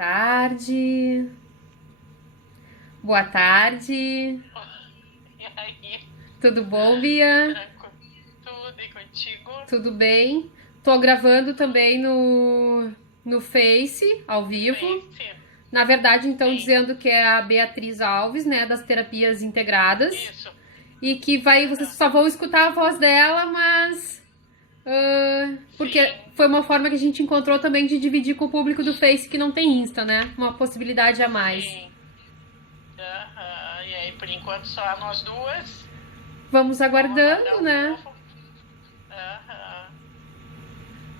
tarde. Boa tarde. E aí, Tudo bom, Bia? tudo e contigo? Tudo bem? Tô gravando também no Face, ao vivo. Face? Na verdade, então, Sim, dizendo que é a Beatriz Alves, né, das terapias integradas. isso. E que vai, vocês Aham. só vão escutar a voz dela, mas porque Sim, foi uma forma que a gente encontrou também de dividir com o público do Face que não tem Insta, né? Uma possibilidade a mais. sim. Aham. E aí, por enquanto, só nós duas. Vamos Vamos aguardar aguardando, o né? povo. Aham.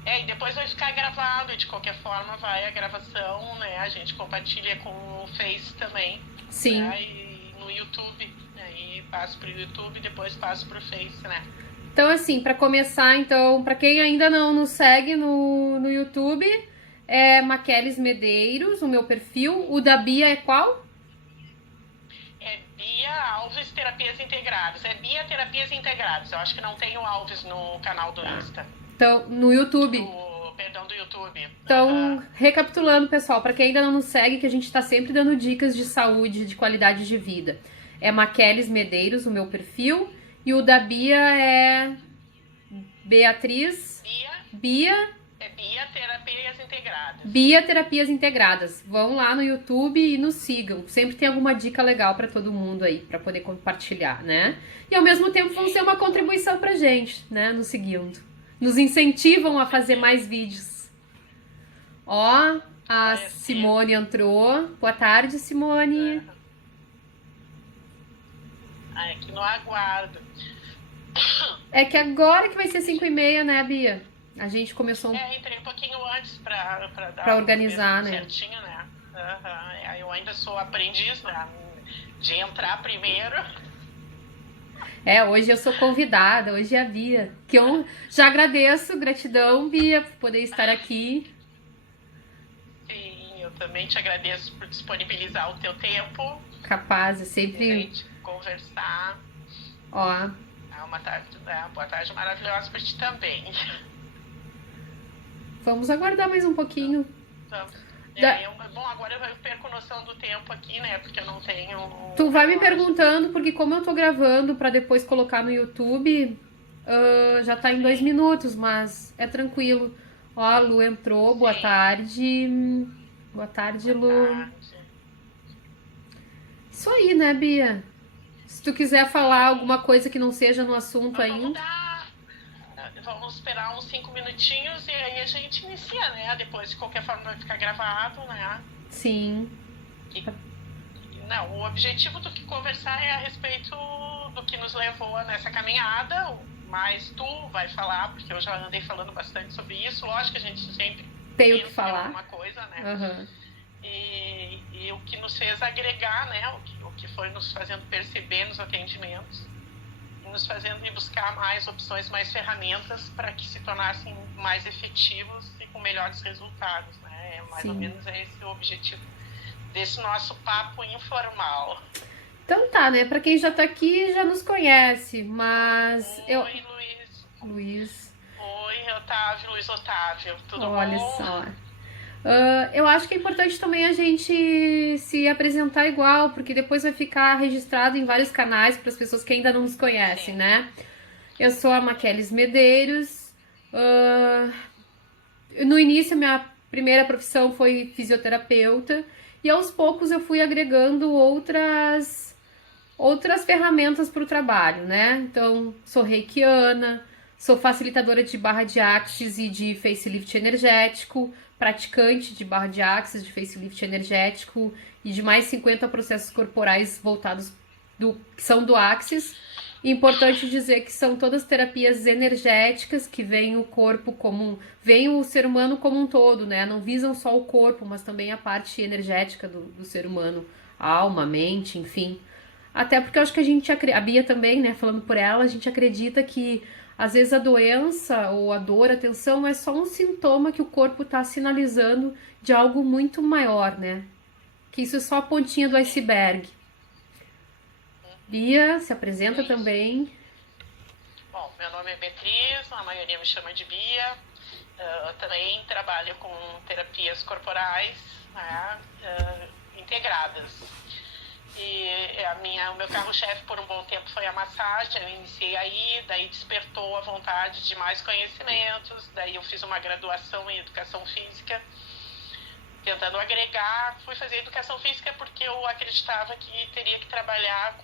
E depois vai ficar gravado, de qualquer forma vai a gravação, né? A gente compartilha com o Face também, Sim. né? E no YouTube. Aí passo pro YouTube, depois passo pro Face, né? Então, assim, para começar, então, para quem ainda não nos segue no YouTube, é Maqueles Medeiros, o meu perfil. O da Bia é qual? É Bia Alves Terapias Integradas. É Bia Terapias Integradas. Eu acho que não tem o Alves no canal do Insta. Então, no YouTube. Perdão, do YouTube. Então, recapitulando, pessoal, para quem ainda não nos segue, que a gente está sempre dando dicas de saúde, de qualidade de vida. É Maqueles Medeiros, o meu perfil. E o da Bia é Beatriz. Bia. É Bia Terapias Integradas. Bia Terapias Integradas. Vão lá no YouTube e nos sigam. Sempre tem alguma dica legal para todo mundo aí, para poder compartilhar, né? E ao mesmo tempo vão ser uma contribuição pra gente, né? Nos seguindo. Nos incentivam a fazer mais vídeos. Ó, a Simone entrou. Boa tarde, Simone. Aqui no aguardo. É que agora que vai ser 5h30, né, Bia? A gente começou Entrei um pouquinho antes pra dar pra organizar, né? certinho, né? Eu ainda sou aprendiz, né? De entrar primeiro. Hoje eu sou convidada, hoje é a Bia. Que eu já agradeço, gratidão, Bia, por poder estar aqui. Sim, eu também te agradeço por disponibilizar o teu tempo. Capaz, é sempre. A gente conversar. Ó. Uma tarde, boa tarde maravilhosa para ti também. Vamos aguardar mais um pouquinho. Bom, agora eu perco noção do tempo aqui, né? Porque eu não tenho. Tu vai me perguntando, porque como eu tô gravando pra depois colocar no YouTube, já tá em 2 minutos, mas é tranquilo. Ó, a Lu entrou, boa tarde. Boa tarde, Lu. Tarde. Isso aí, né, Bia? Se tu quiser falar alguma coisa que não seja no assunto ainda. Vamos esperar uns 5 minutinhos e aí a gente inicia, né? Depois, de qualquer forma, vai ficar gravado, né? Sim. Não, o objetivo do que conversar é a respeito do que nos levou nessa caminhada, mas tu vai falar, porque eu já andei falando bastante sobre isso. Lógico que a gente sempre tem o que falar. Alguma coisa, né? Uhum. E o que nos fez agregar, né? O que foi nos fazendo perceber nos atendimentos, nos fazendo ir buscar mais opções, mais ferramentas para que se tornassem mais efetivos e com melhores resultados, né? É mais ou menos esse o objetivo desse nosso papo informal. Então tá, né? Pra quem já tá aqui, já nos conhece, mas Oi, Luiz. Luiz. Oi, Otávio, Luiz Otávio. Tudo bom? Olha só. Eu acho que é importante também a gente se apresentar igual, porque depois vai ficar registrado em vários canais para as pessoas que ainda não nos conhecem, né? Eu sou a Maqueles Medeiros. No início, minha primeira profissão foi fisioterapeuta, e aos poucos eu fui agregando outras ferramentas para o trabalho, né? Então, sou reikiana, sou facilitadora de barra de axis e de facelift energético, praticante de barra de axis, de facelift energético e de mais 50 processos corporais voltados que são do axis. Importante dizer que são todas terapias energéticas que veem o corpo veem o ser humano como um todo, né? Não visam só o corpo, mas também a parte energética do ser humano, a alma, a mente, enfim. Até porque eu acho que a Bia também, né, falando por ela, a gente acredita que às vezes a doença ou a dor, a tensão é só um sintoma que o corpo está sinalizando de algo muito maior, né? Que isso é só a pontinha do iceberg. Bia, se apresenta também. Bom, meu nome é Beatriz, a maioria me chama de Bia. Eu também trabalho com terapias corporais, né, integradas. E o meu carro-chefe por um bom tempo foi a massagem, eu iniciei aí, daí despertou a vontade de mais conhecimentos, daí eu fiz uma graduação em educação física, tentando agregar. Fui fazer educação física porque eu acreditava que teria que trabalhar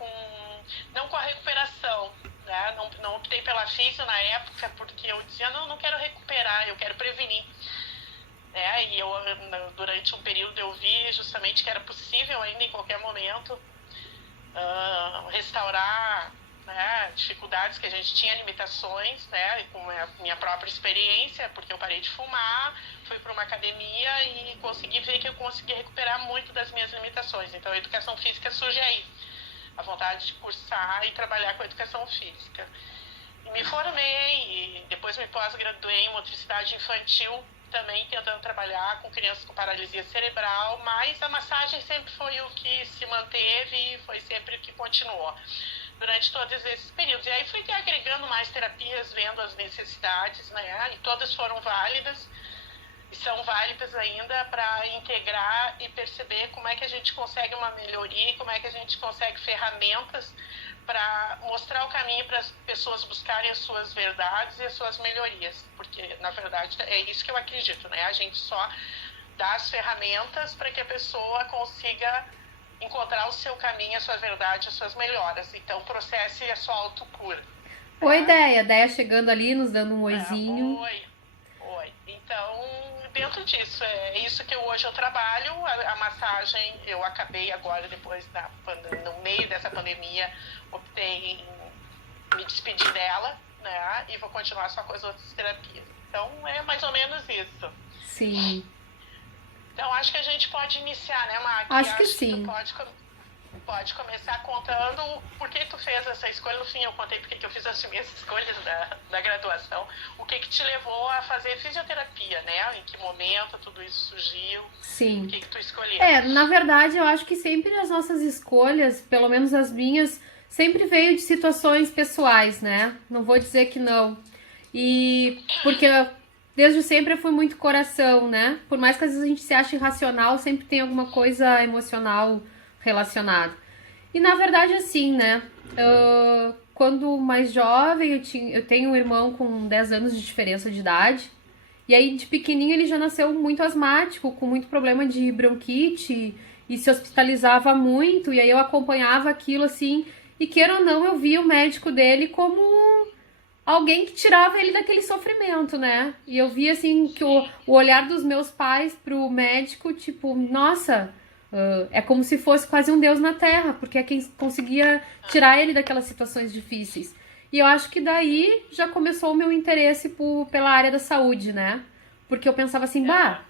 não com a recuperação, né? Não optei pela física na época porque eu dizia, não quero recuperar, eu quero prevenir. E eu, durante um período, eu vi justamente que era possível ainda em qualquer momento restaurar, né, dificuldades que a gente tinha, limitações, né, com a minha própria experiência, porque eu parei de fumar, fui para uma academia e consegui ver que eu consegui recuperar muito das minhas limitações. Então a educação física surge aí, a vontade de cursar e trabalhar com a educação física. E me formei e depois me pós-graduei em motricidade infantil, também tentando trabalhar com crianças com paralisia cerebral, mas a massagem sempre foi o que se manteve e foi sempre o que continuou durante todos esses períodos. E aí fui agregando mais terapias, vendo as necessidades, né? E todas foram válidas e são válidas ainda para integrar e perceber como é que a gente consegue uma melhoria e como é que a gente consegue ferramentas para mostrar o caminho para as pessoas buscarem as suas verdades e as suas melhorias, porque na verdade é isso que eu acredito, né? A gente só dá as ferramentas para que a pessoa consiga encontrar o seu caminho, a sua verdade, as suas melhoras. Então processe a sua autocura. Oi, Déia chegando ali, nos dando um oizinho. Oi. Então, dentro disso, é isso que hoje eu trabalho. A massagem, eu acabei agora, no meio dessa pandemia, optei em me despedir dela, né? E vou continuar só com as outras terapias. Então, é mais ou menos isso. Sim. Então, acho que a gente pode iniciar, né, Maqui? Acho que sim. Tu pode começar contando por que tu fez essa escolha. No fim, eu contei porque que eu fiz as minhas escolhas da graduação. O que te levou a fazer fisioterapia, né? Em que momento tudo isso surgiu? Sim. O que tu escolheu? Na verdade, eu acho que sempre as nossas escolhas, pelo menos as minhas, sempre veio de situações pessoais, né? Não vou dizer que não. E porque desde sempre eu fui muito coração, né? Por mais que às vezes a gente se ache irracional, sempre tem alguma coisa emocional relacionada. E na verdade, assim, né? Quando mais jovem, eu tenho um irmão com 10 anos de diferença de idade. E aí, de pequenininho, ele já nasceu muito asmático, com muito problema de bronquite, e se hospitalizava muito. E aí eu acompanhava aquilo, assim, e queira ou não, eu via o médico dele como alguém que tirava ele daquele sofrimento, né? E eu via, assim, que o olhar dos meus pais pro médico, tipo, nossa, é como se fosse quase um Deus na Terra, porque é quem conseguia tirar ele daquelas situações difíceis. E eu acho que daí já começou o meu interesse pela área da saúde, né? Porque eu pensava assim,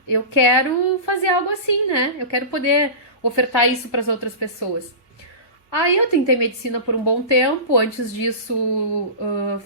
eu quero fazer algo assim, né? Eu quero poder ofertar isso para as outras pessoas. Aí eu tentei medicina por um bom tempo, antes disso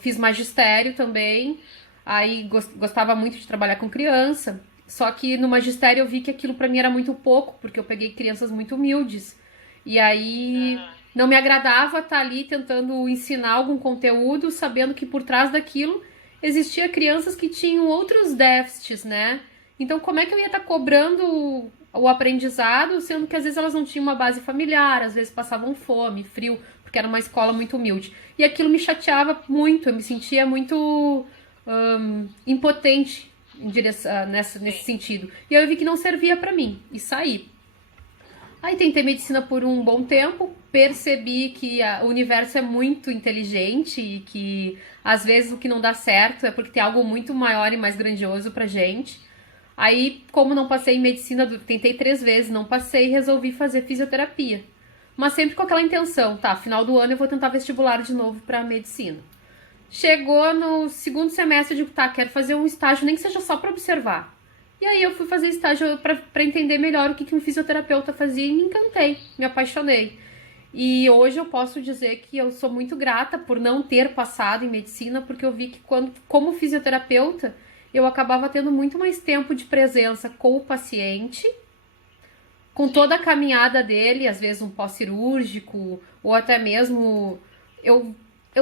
fiz magistério também, aí gostava muito de trabalhar com criança, só que no magistério eu vi que aquilo pra mim era muito pouco, porque eu peguei crianças muito humildes, e aí não me agradava estar ali tentando ensinar algum conteúdo, sabendo que por trás daquilo existia crianças que tinham outros déficits, né? Então como é que eu ia estar cobrando o aprendizado, sendo que às vezes elas não tinham uma base familiar, às vezes passavam fome, frio, porque era uma escola muito humilde. E aquilo me chateava muito, eu me sentia muito impotente nesse sentido. E aí eu vi que não servia pra mim, e saí. Aí tentei medicina por um bom tempo, percebi que o universo é muito inteligente e que às vezes o que não dá certo é porque tem algo muito maior e mais grandioso pra gente. Aí, como não passei em medicina, tentei 3 vezes, não passei e resolvi fazer fisioterapia. Mas sempre com aquela intenção, final do ano eu vou tentar vestibular de novo pra medicina. Chegou no segundo semestre, eu digo, quero fazer um estágio, nem que seja só pra observar. E aí eu fui fazer estágio pra entender melhor o que um fisioterapeuta fazia e me encantei, me apaixonei. E hoje eu posso dizer que eu sou muito grata por não ter passado em medicina, porque eu vi que como fisioterapeuta, eu acabava tendo muito mais tempo de presença com o paciente, com toda a caminhada dele, às vezes um pós-cirúrgico, ou até mesmo... Eu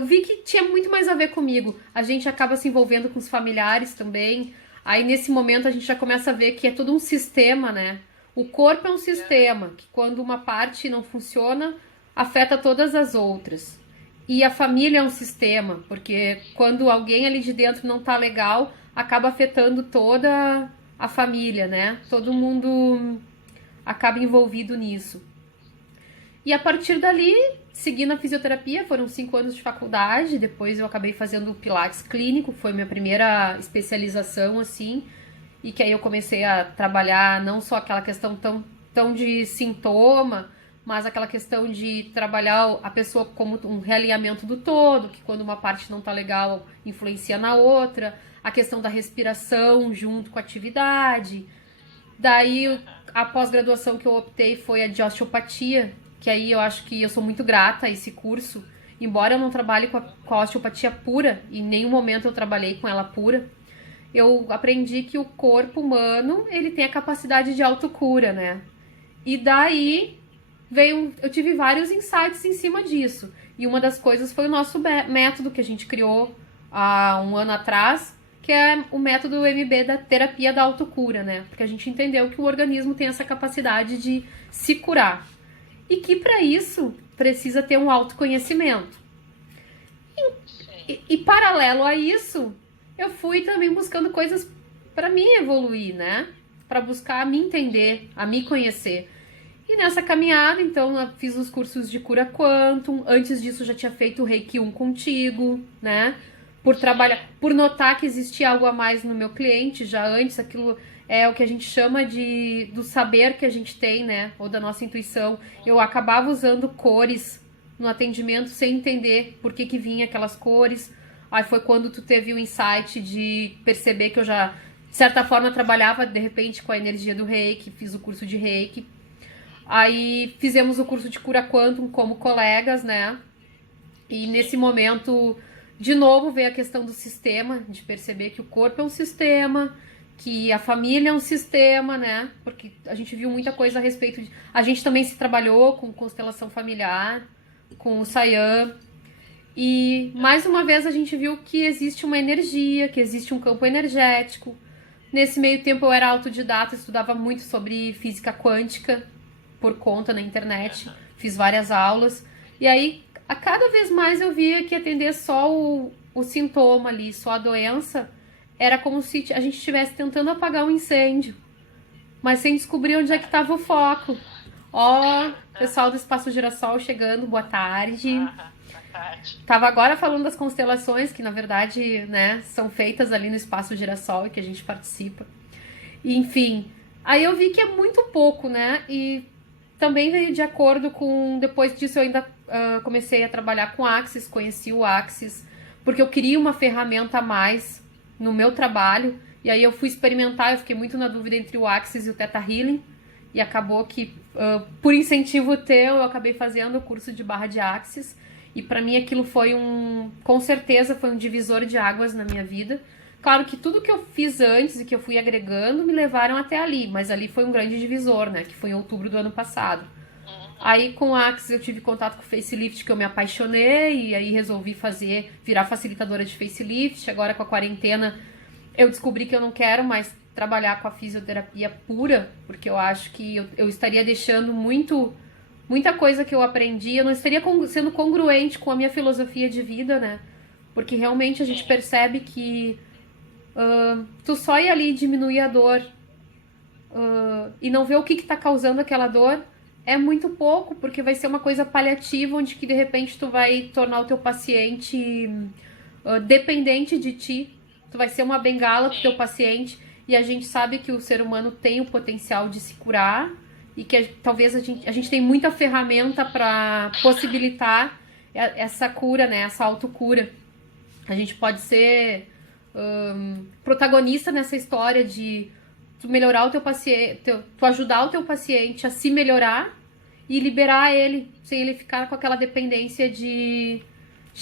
vi que tinha muito mais a ver comigo. A gente acaba se envolvendo com os familiares também. Aí, nesse momento, a gente já começa a ver que é todo um sistema, né? O corpo é um sistema que, quando uma parte não funciona, afeta todas as outras. E a família é um sistema, porque quando alguém ali de dentro não tá legal, acaba afetando toda a família, né? Todo mundo acaba envolvido nisso. E a partir dali, segui na fisioterapia, foram 5 anos de faculdade, depois eu acabei fazendo Pilates clínico, foi minha primeira especialização, assim, e que aí eu comecei a trabalhar não só aquela questão tão de sintoma, mas aquela questão de trabalhar a pessoa como um realinhamento do todo, que quando uma parte não tá legal, influencia na outra, a questão da respiração junto com a atividade. Daí, a pós-graduação que eu optei foi a de osteopatia, que aí eu acho que eu sou muito grata a esse curso, embora eu não trabalhe com a osteopatia pura, em nenhum momento eu trabalhei com ela pura, eu aprendi que o corpo humano, ele tem a capacidade de autocura, né? E daí eu tive vários insights em cima disso. E uma das coisas foi o nosso método que a gente criou há um ano atrás, que é o método MB da terapia da autocura, né? Porque a gente entendeu que o organismo tem essa capacidade de se curar. E que para isso precisa ter um autoconhecimento. E paralelo a isso, eu fui também buscando coisas para mim evoluir, né? Para buscar me entender, a me conhecer. E nessa caminhada, então, eu fiz os cursos de cura quantum. Antes disso, já tinha feito o Reiki 1 contigo, né? Por notar que existia algo a mais no meu cliente, já antes, aquilo é o que a gente chama do saber que a gente tem, né? Ou da nossa intuição. Eu acabava usando cores no atendimento sem entender por que vinha aquelas cores. Aí foi quando tu teve o insight de perceber que eu já, de certa forma, trabalhava, de repente, com a energia do Reiki, fiz o curso de Reiki. Aí fizemos o curso de cura quantum como colegas, né? E nesse momento, de novo, veio a questão do sistema, de perceber que o corpo é um sistema, que a família é um sistema, né? Porque a gente viu muita coisa a respeito de... A gente também se trabalhou com constelação familiar, com o Sayan. E, mais uma vez, a gente viu que existe uma energia, que existe um campo energético. Nesse meio tempo, eu era autodidata, estudava muito sobre física quântica, por conta na internet, fiz várias aulas, e aí a cada vez mais eu via que atender só o sintoma ali, só a doença, era como se a gente estivesse tentando apagar um incêndio, mas sem descobrir onde é que estava o foco. Ó, pessoal do Espaço Girassol chegando, boa tarde. Boa tarde. Tava agora falando das constelações, que na verdade, né, são feitas ali no Espaço Girassol e que a gente participa. E, enfim, aí eu vi que é muito pouco, né, e também veio de acordo com... Depois disso eu ainda comecei a trabalhar com Axis, conheci o Axis, porque eu queria uma ferramenta a mais no meu trabalho. E aí eu fui experimentar, eu fiquei muito na dúvida entre o Axis e o Theta Healing. E acabou que, por incentivo teu, eu acabei fazendo o curso de barra de Axis. E pra mim aquilo foi com certeza foi um divisor de águas na minha vida. Claro que tudo que eu fiz antes e que eu fui agregando me levaram até ali, mas ali foi um grande divisor, né? Que foi em outubro do ano passado. Aí com o Axis eu tive contato com o Facelift, que eu me apaixonei, e aí resolvi virar facilitadora de Facelift. Agora com a quarentena eu descobri que eu não quero mais trabalhar com a fisioterapia pura, porque eu acho que eu estaria deixando muita coisa que eu aprendi, eu não estaria sendo congruente com a minha filosofia de vida, né? Porque realmente a gente percebe que tu só ir ali diminuir a dor e não ver o que tá causando aquela dor é muito pouco, porque vai ser uma coisa paliativa, onde que de repente tu vai tornar o teu paciente dependente de ti, tu vai ser uma bengala pro teu paciente, e a gente sabe que o ser humano tem o potencial de se curar, e que talvez a gente tem muita ferramenta para possibilitar essa cura, né, essa autocura. A gente pode ser protagonista nessa história de tu melhorar o teu paciente, tu ajudar o teu paciente a se melhorar e liberar ele, sem ele ficar com aquela dependência de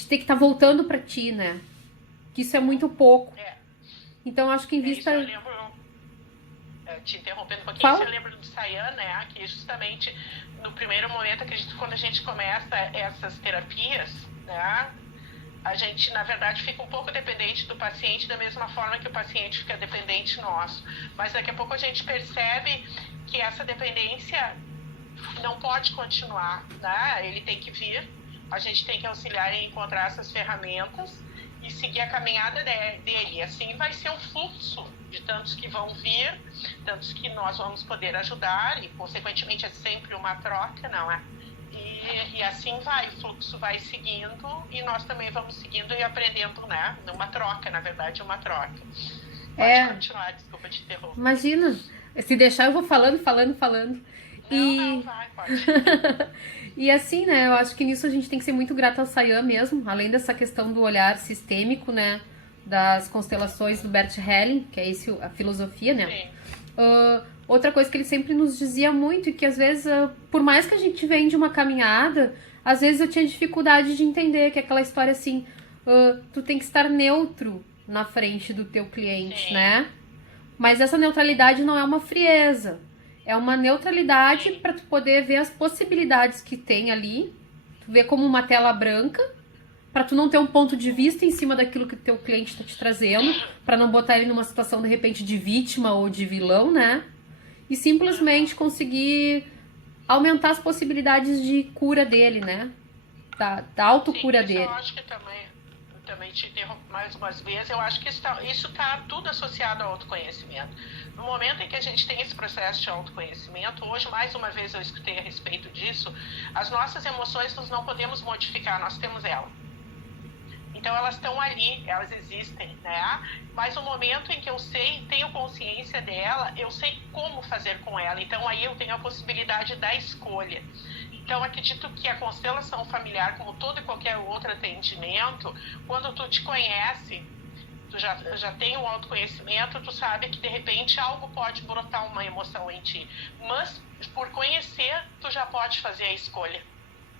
ter que estar voltando para ti, né? Que isso é muito pouco. Então acho que em vista... Eu lembro, te interrompendo um pouquinho, Fala. eu lembro do Sayan, né? Que justamente no primeiro momento, quando a gente começa essas terapias, né? a gente, na verdade, fica um pouco dependente do paciente, da mesma forma que o paciente fica dependente nosso. Mas daqui a pouco a gente percebe que essa dependência não pode continuar, né? Ele tem que vir, a gente tem que auxiliar em encontrar essas ferramentas e seguir a caminhada dele. Assim vai ser um fluxo de tantos que vão vir, tantos que nós vamos poder ajudar, e consequentemente é sempre uma troca, não é? E assim vai, o fluxo vai seguindo e nós também vamos seguindo e aprendendo, né? Uma troca, na verdade, uma troca. Pode continuar, desculpa te interromper. Imagina, se deixar eu vou falando. Não, vai, pode. E assim, né, eu acho que nisso a gente tem que ser muito grato ao Sayan mesmo, além dessa questão do olhar sistêmico, né, das constelações do Bert Helling, que é esse, a filosofia, né. Outra coisa que ele sempre nos dizia muito, e que às vezes, por mais que a gente vem de uma caminhada, às vezes eu tinha dificuldade de entender que aquela história assim, tu tem que estar neutro na frente do teu cliente, né? Mas essa neutralidade não é uma frieza, é uma neutralidade para tu poder ver as possibilidades que tem ali, tu ver como uma tela branca, para tu não ter um ponto de vista em cima daquilo que o teu cliente está te trazendo, para não botar ele numa situação de repente de vítima ou de vilão, né? E simplesmente conseguir aumentar as possibilidades de cura dele, né? Da autocura dele. Eu acho que também te interrompo mais umas vezes, eu acho que isso tá tudo associado ao autoconhecimento. No momento em que a gente tem esse processo de autoconhecimento, hoje mais uma vez eu escutei a respeito disso, as nossas emoções nós não podemos modificar, nós temos elas. Então elas estão ali, elas existem, né? Mas no momento em que eu tenho consciência dela, eu sei como fazer com ela. Então aí eu tenho a possibilidade da escolha. Então acredito que a constelação familiar, como todo e qualquer outro atendimento, quando tu te conhece, tu já tem um autoconhecimento, tu sabe que de repente algo pode brotar uma emoção em ti. Mas por conhecer, tu já pode fazer a escolha,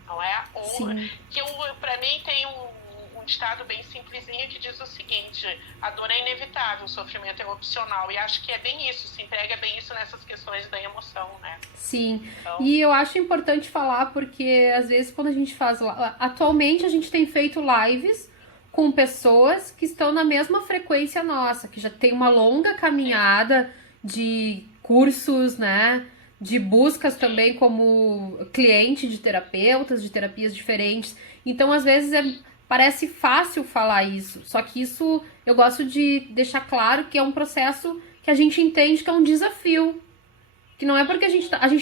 não é? Ou que para mim tem um ditado bem simplesinho que diz o seguinte: a dor é inevitável, o sofrimento é opcional. E acho que é bem isso, se entrega bem isso nessas questões da emoção, né? Sim, então... e eu acho importante falar porque às vezes quando a gente faz... Atualmente a gente tem feito lives com pessoas que estão na mesma frequência nossa, que já tem uma longa caminhada de cursos, né? De buscas também como cliente de terapeutas, de terapias diferentes. Então às vezes parece fácil falar isso, só que isso eu gosto de deixar claro que é um processo que a gente entende que é um desafio. Que não é porque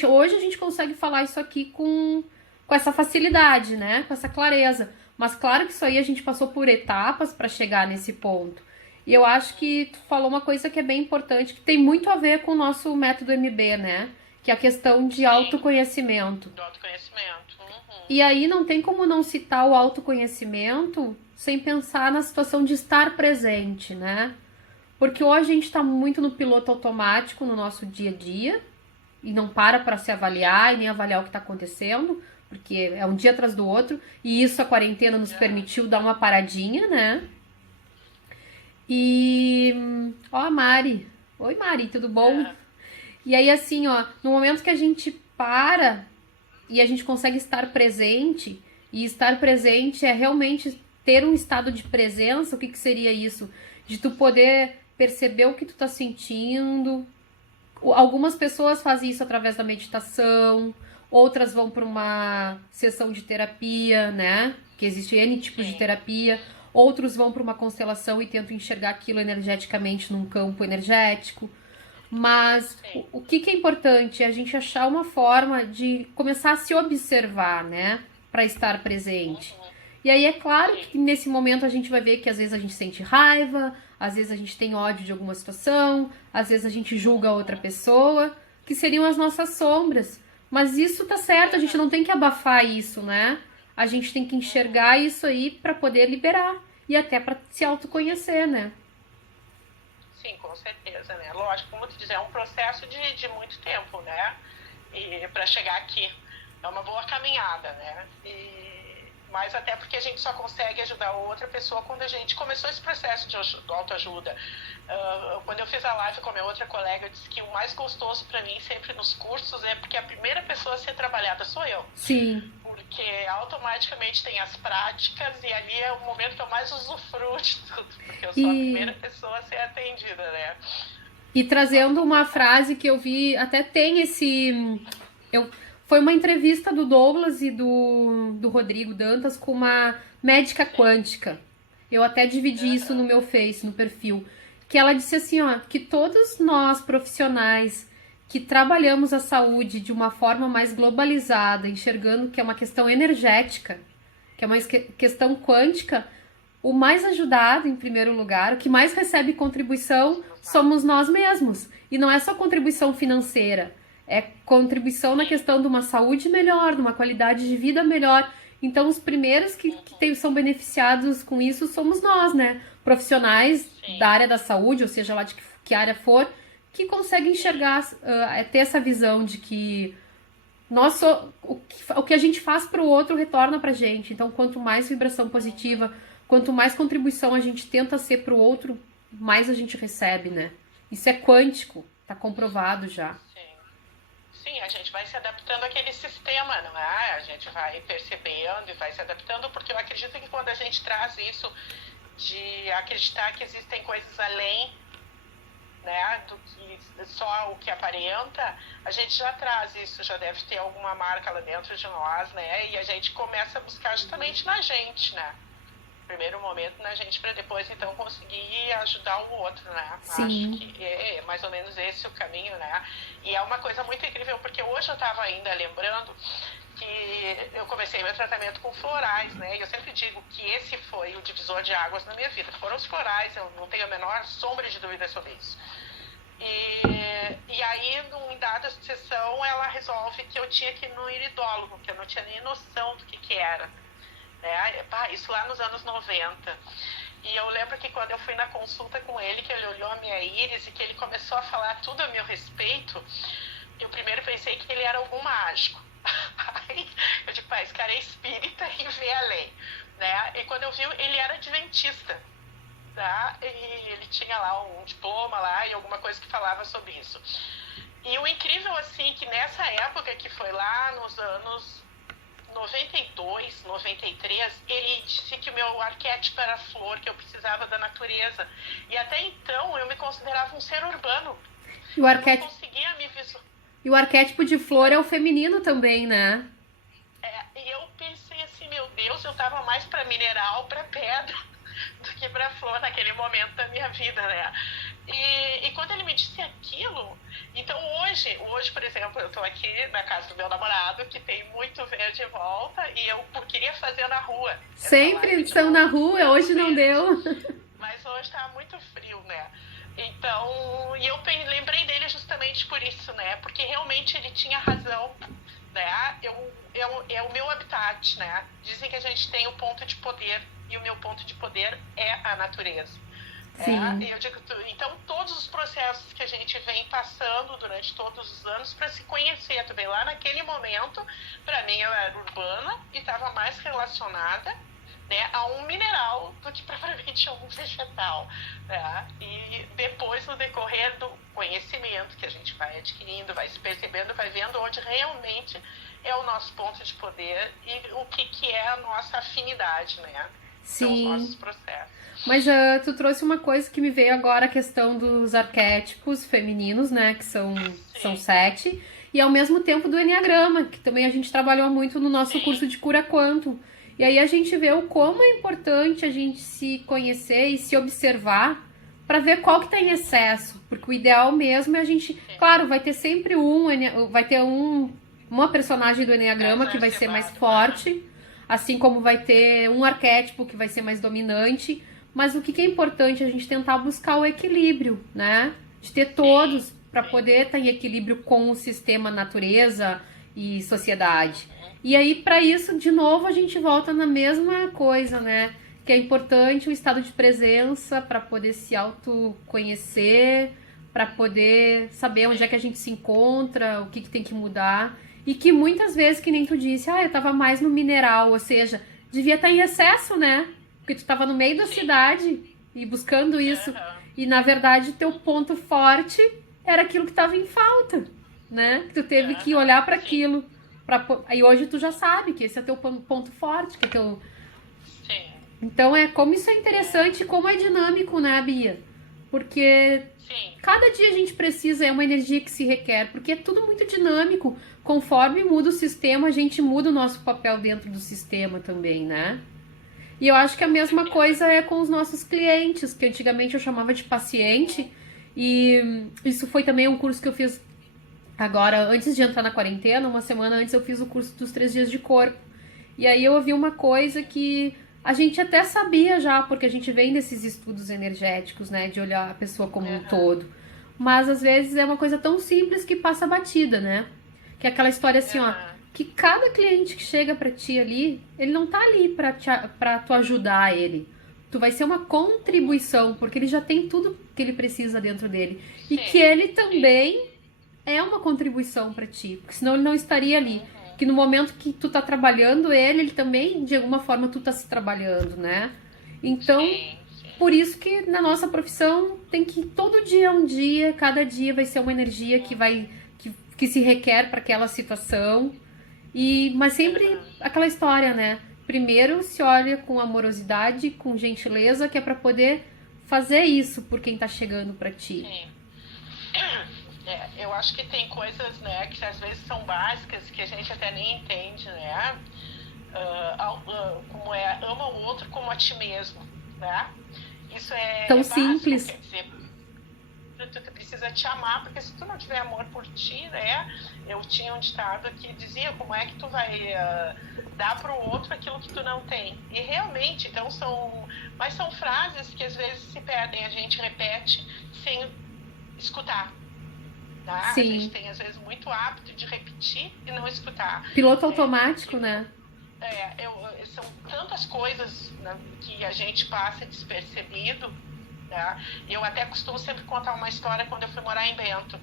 hoje a gente consegue falar isso aqui com essa facilidade, né? Com essa clareza. Mas claro que isso aí a gente passou por etapas para chegar nesse ponto. E eu acho que tu falou uma coisa que é bem importante, que tem muito a ver com o nosso método MB, né? Que é a questão de autoconhecimento. Do autoconhecimento. E aí não tem como não citar o autoconhecimento sem pensar na situação de estar presente, né? Porque hoje a gente está muito no piloto automático no nosso dia a dia e não para se avaliar e nem avaliar o que está acontecendo, porque é um dia atrás do outro, e isso a quarentena nos permitiu dar uma paradinha, né? E... Ó, Mari. Oi, Mari, tudo bom? E aí, assim, ó, no momento que a gente para... e a gente consegue estar presente, e estar presente é realmente ter um estado de presença. O que seria isso? De tu poder perceber o que tu tá sentindo. Algumas pessoas fazem isso através da meditação, outras vão para uma sessão de terapia, né? Que existe N tipos de terapia. Outros vão para uma constelação e tentam enxergar aquilo energeticamente num campo energético. Mas o que é importante é a gente achar uma forma de começar a se observar, né? Para estar presente. E aí é claro que nesse momento a gente vai ver que às vezes a gente sente raiva, às vezes a gente tem ódio de alguma situação, às vezes a gente julga outra pessoa, que seriam as nossas sombras. Mas isso tá certo, a gente não tem que abafar isso, né? A gente tem que enxergar isso aí para poder liberar e até para se autoconhecer, né? Sim, com certeza, né? Lógico, como tu diz, é um processo de muito tempo, né? E para chegar aqui é uma boa caminhada, né? Mas até porque a gente só consegue ajudar outra pessoa quando a gente começou esse processo de autoajuda. Quando eu fiz a live com a minha outra colega, eu disse que o mais gostoso para mim sempre nos cursos é porque a primeira pessoa a ser trabalhada sou eu. Sim. porque automaticamente tem as práticas e ali é o momento que eu mais usufruo de tudo, porque eu sou a primeira pessoa a ser atendida, né? E trazendo uma frase que eu vi, até tem esse... foi uma entrevista do Douglas e do Rodrigo Dantas com uma médica quântica. Eu até dividi isso no meu Face, no perfil. Que ela disse assim, ó, que todos nós profissionais que trabalhamos a saúde de uma forma mais globalizada, enxergando que é uma questão energética, que é uma questão quântica, o mais ajudado, em primeiro lugar, o que mais recebe contribuição somos nós mesmos. E não é só contribuição financeira, é contribuição na questão de uma saúde melhor, de uma qualidade de vida melhor. Então, os primeiros que são beneficiados com isso somos nós, né? Profissionais da área da saúde, ou seja, lá de que área for, que conseguem enxergar, ter essa visão de que o que a gente faz para o outro retorna para a gente. Então, quanto mais vibração positiva, quanto mais contribuição a gente tenta ser para o outro, mais a gente recebe, né? Isso é quântico, tá comprovado já. Sim, a gente vai se adaptando àquele sistema, não é? A gente vai percebendo e vai se adaptando, porque eu acredito que quando a gente traz isso de acreditar que existem coisas além, né, do que só o que aparenta, a gente já traz isso, já deve ter alguma marca lá dentro de nós, né? E a gente começa a buscar justamente na gente, né? Primeiro momento na gente, para depois então conseguir ajudar o outro, né? Sim. Acho que é mais ou menos esse o caminho, né? E é uma coisa muito incrível, porque hoje eu estava ainda lembrando que eu comecei meu tratamento com florais, né? E eu sempre digo que esse foi o divisor de águas na minha vida. Foram os florais, eu não tenho a menor sombra de dúvida sobre isso. E aí, em dada sessão, ela resolve que eu tinha que ir no iridólogo, que eu não tinha nem noção do que era. Isso lá nos anos 90. E eu lembro que quando eu fui na consulta com ele, que ele olhou a minha íris e que ele começou a falar tudo a meu respeito, eu primeiro pensei que ele era algum mágico. Aí eu digo, esse cara é espírita e vê além, né? E quando eu vi, ele era adventista, tá? E ele tinha lá um diploma lá e alguma coisa que falava sobre isso. E o incrível, assim, que nessa época, que foi lá nos anos 92, 93, ele disse que o meu arquétipo era flor, que eu precisava da natureza. E até então eu me considerava um ser urbano. E o arquétipo... Eu não conseguia me visualizar. E o arquétipo de flor é o feminino também, né? E eu pensei assim, meu Deus, eu tava mais para mineral, para pedra, do que para flor naquele momento da minha vida, né? E quando ele me disse aquilo, então hoje, por exemplo, eu tô aqui na casa do meu namorado, que tem muito verde em volta, e eu queria fazer na rua. Sempre são na rua, hoje não deu. Mas hoje tá muito frio, né? Então, e eu lembrei dele justamente por isso, né? Porque realmente ele tinha razão, né? É o meu habitat, né? Dizem que a gente tem o ponto de poder, e o meu ponto de poder é a natureza. Sim. Eu digo, então, todos os processos que a gente vem passando durante todos os anos para se conhecer, tu vê, lá naquele momento, para mim eu era urbana e estava mais relacionada, né, a um mineral do que propriamente a um vegetal, né? E depois, no decorrer do conhecimento que a gente vai adquirindo, vai se percebendo, vai vendo onde realmente é o nosso ponto de poder e o que é a nossa afinidade, né? Sim. São os nossos processos. Mas tu trouxe uma coisa que me veio agora, a questão dos arquétipos femininos, né? Que são 7. E ao mesmo tempo do Enneagrama, que também a gente trabalhou muito no nosso curso de cura quantum. E aí a gente vê o como é importante a gente se conhecer e se observar para ver qual que tá em excesso. Porque o ideal mesmo é a gente... Claro, vai ter sempre uma personagem do Enneagrama que vai ser mais forte, assim como vai ter um arquétipo que vai ser mais dominante. Mas o que é importante é a gente tentar buscar o equilíbrio, né? De ter todos para poder estar em equilíbrio com o sistema natureza e sociedade. E aí, para isso, de novo, a gente volta na mesma coisa, né? Que é importante o estado de presença para poder se autoconhecer, para poder saber onde é que a gente se encontra, o que tem que mudar. E que muitas vezes, que nem tu disse, eu tava mais no mineral, ou seja, devia estar em excesso, né? Porque tu tava no meio da cidade e buscando isso. E, na verdade, teu ponto forte era aquilo que tava em falta, né? Que tu teve que olhar para aquilo. Aí hoje tu já sabe que esse é teu ponto forte, que é teu... Sim. Então, como isso é interessante, como é dinâmico, né, Bia? Porque Sim. cada dia a gente precisa, é uma energia que se requer, porque é tudo muito dinâmico. Conforme muda o sistema, a gente muda o nosso papel dentro do sistema também, né? E eu acho que a mesma coisa é com os nossos clientes, que antigamente eu chamava de paciente, e isso foi também um curso que eu fiz agora, antes de entrar na quarentena, uma semana antes eu fiz o curso dos 3 dias de corpo. E aí eu ouvi uma coisa que a gente até sabia já, porque a gente vem desses estudos energéticos, né, de olhar a pessoa como um todo. Mas às vezes é uma coisa tão simples que passa batida, né? Que é aquela história assim, ó, que cada cliente que chega pra ti ali, ele não tá ali pra tu ajudar ele. Tu vai ser uma contribuição, porque ele já tem tudo que ele precisa dentro dele. E que ele também é uma contribuição pra ti, porque senão ele não estaria ali. Que no momento que tu tá trabalhando ele também, de alguma forma, tu tá se trabalhando, né? Então, por isso que na nossa profissão tem que todo dia é um dia, cada dia vai ser uma energia que se requer para aquela situação. Mas sempre aquela história, né? Primeiro se olha com amorosidade, com gentileza, que é para poder fazer isso por quem tá chegando para ti. Sim. Eu acho que tem coisas, né, que às vezes são básicas que a gente até nem entende, né? Como ama o outro como a ti mesmo, né? Isso é tão básico, simples. quer dizer, tu precisa te amar, porque se tu não tiver amor por ti, né? Eu tinha um ditado que dizia como é que tu vai dar pro outro aquilo que tu não tem. E realmente, então mas são frases que às vezes se perdem, a gente repete sem escutar. Tá? A gente tem, às vezes, muito hábito de repetir e não escutar. Piloto automático, né? São tantas coisas, né, que a gente passa despercebido. Tá? Eu até costumo sempre contar uma história quando eu fui morar em Bento.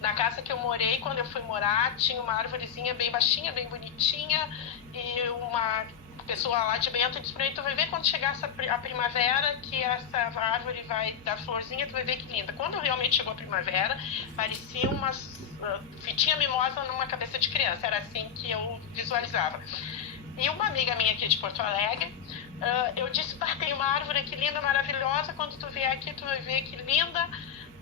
Na casa que eu morei, quando eu fui morar, tinha uma árvorezinha bem baixinha, bem bonitinha, e uma pessoa lá de Bento disse pra mim: tu vai ver quando chegar a primavera que essa árvore vai dar florzinha, tu vai ver que linda. Quando realmente chegou a primavera, parecia uma fitinha mimosa numa cabeça de criança, era assim que eu visualizava. E uma amiga minha aqui de Porto Alegre, eu disse: tem uma árvore aqui linda, maravilhosa, quando tu vier aqui tu vai ver que linda.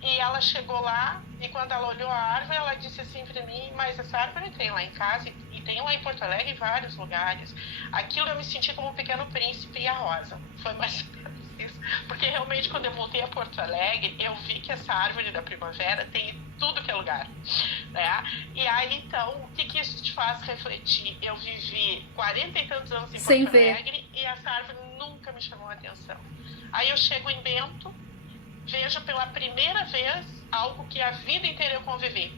E ela chegou lá, e quando ela olhou a árvore, ela disse assim para mim: mas essa árvore tem lá em casa e tem lá em Porto Alegre em vários lugares. Aquilo eu me senti como um pequeno príncipe e a rosa. Foi mais ou menos isso. Porque realmente quando eu voltei a Porto Alegre, eu vi que essa árvore da primavera tem em tudo que é lugar. Né? E aí então, o que isso te faz refletir? Eu vivi 40 e tantos anos em Porto Alegre e essa árvore nunca me chamou a atenção. Aí eu chego em Bento, vejo pela primeira vez algo que a vida inteira eu convivi.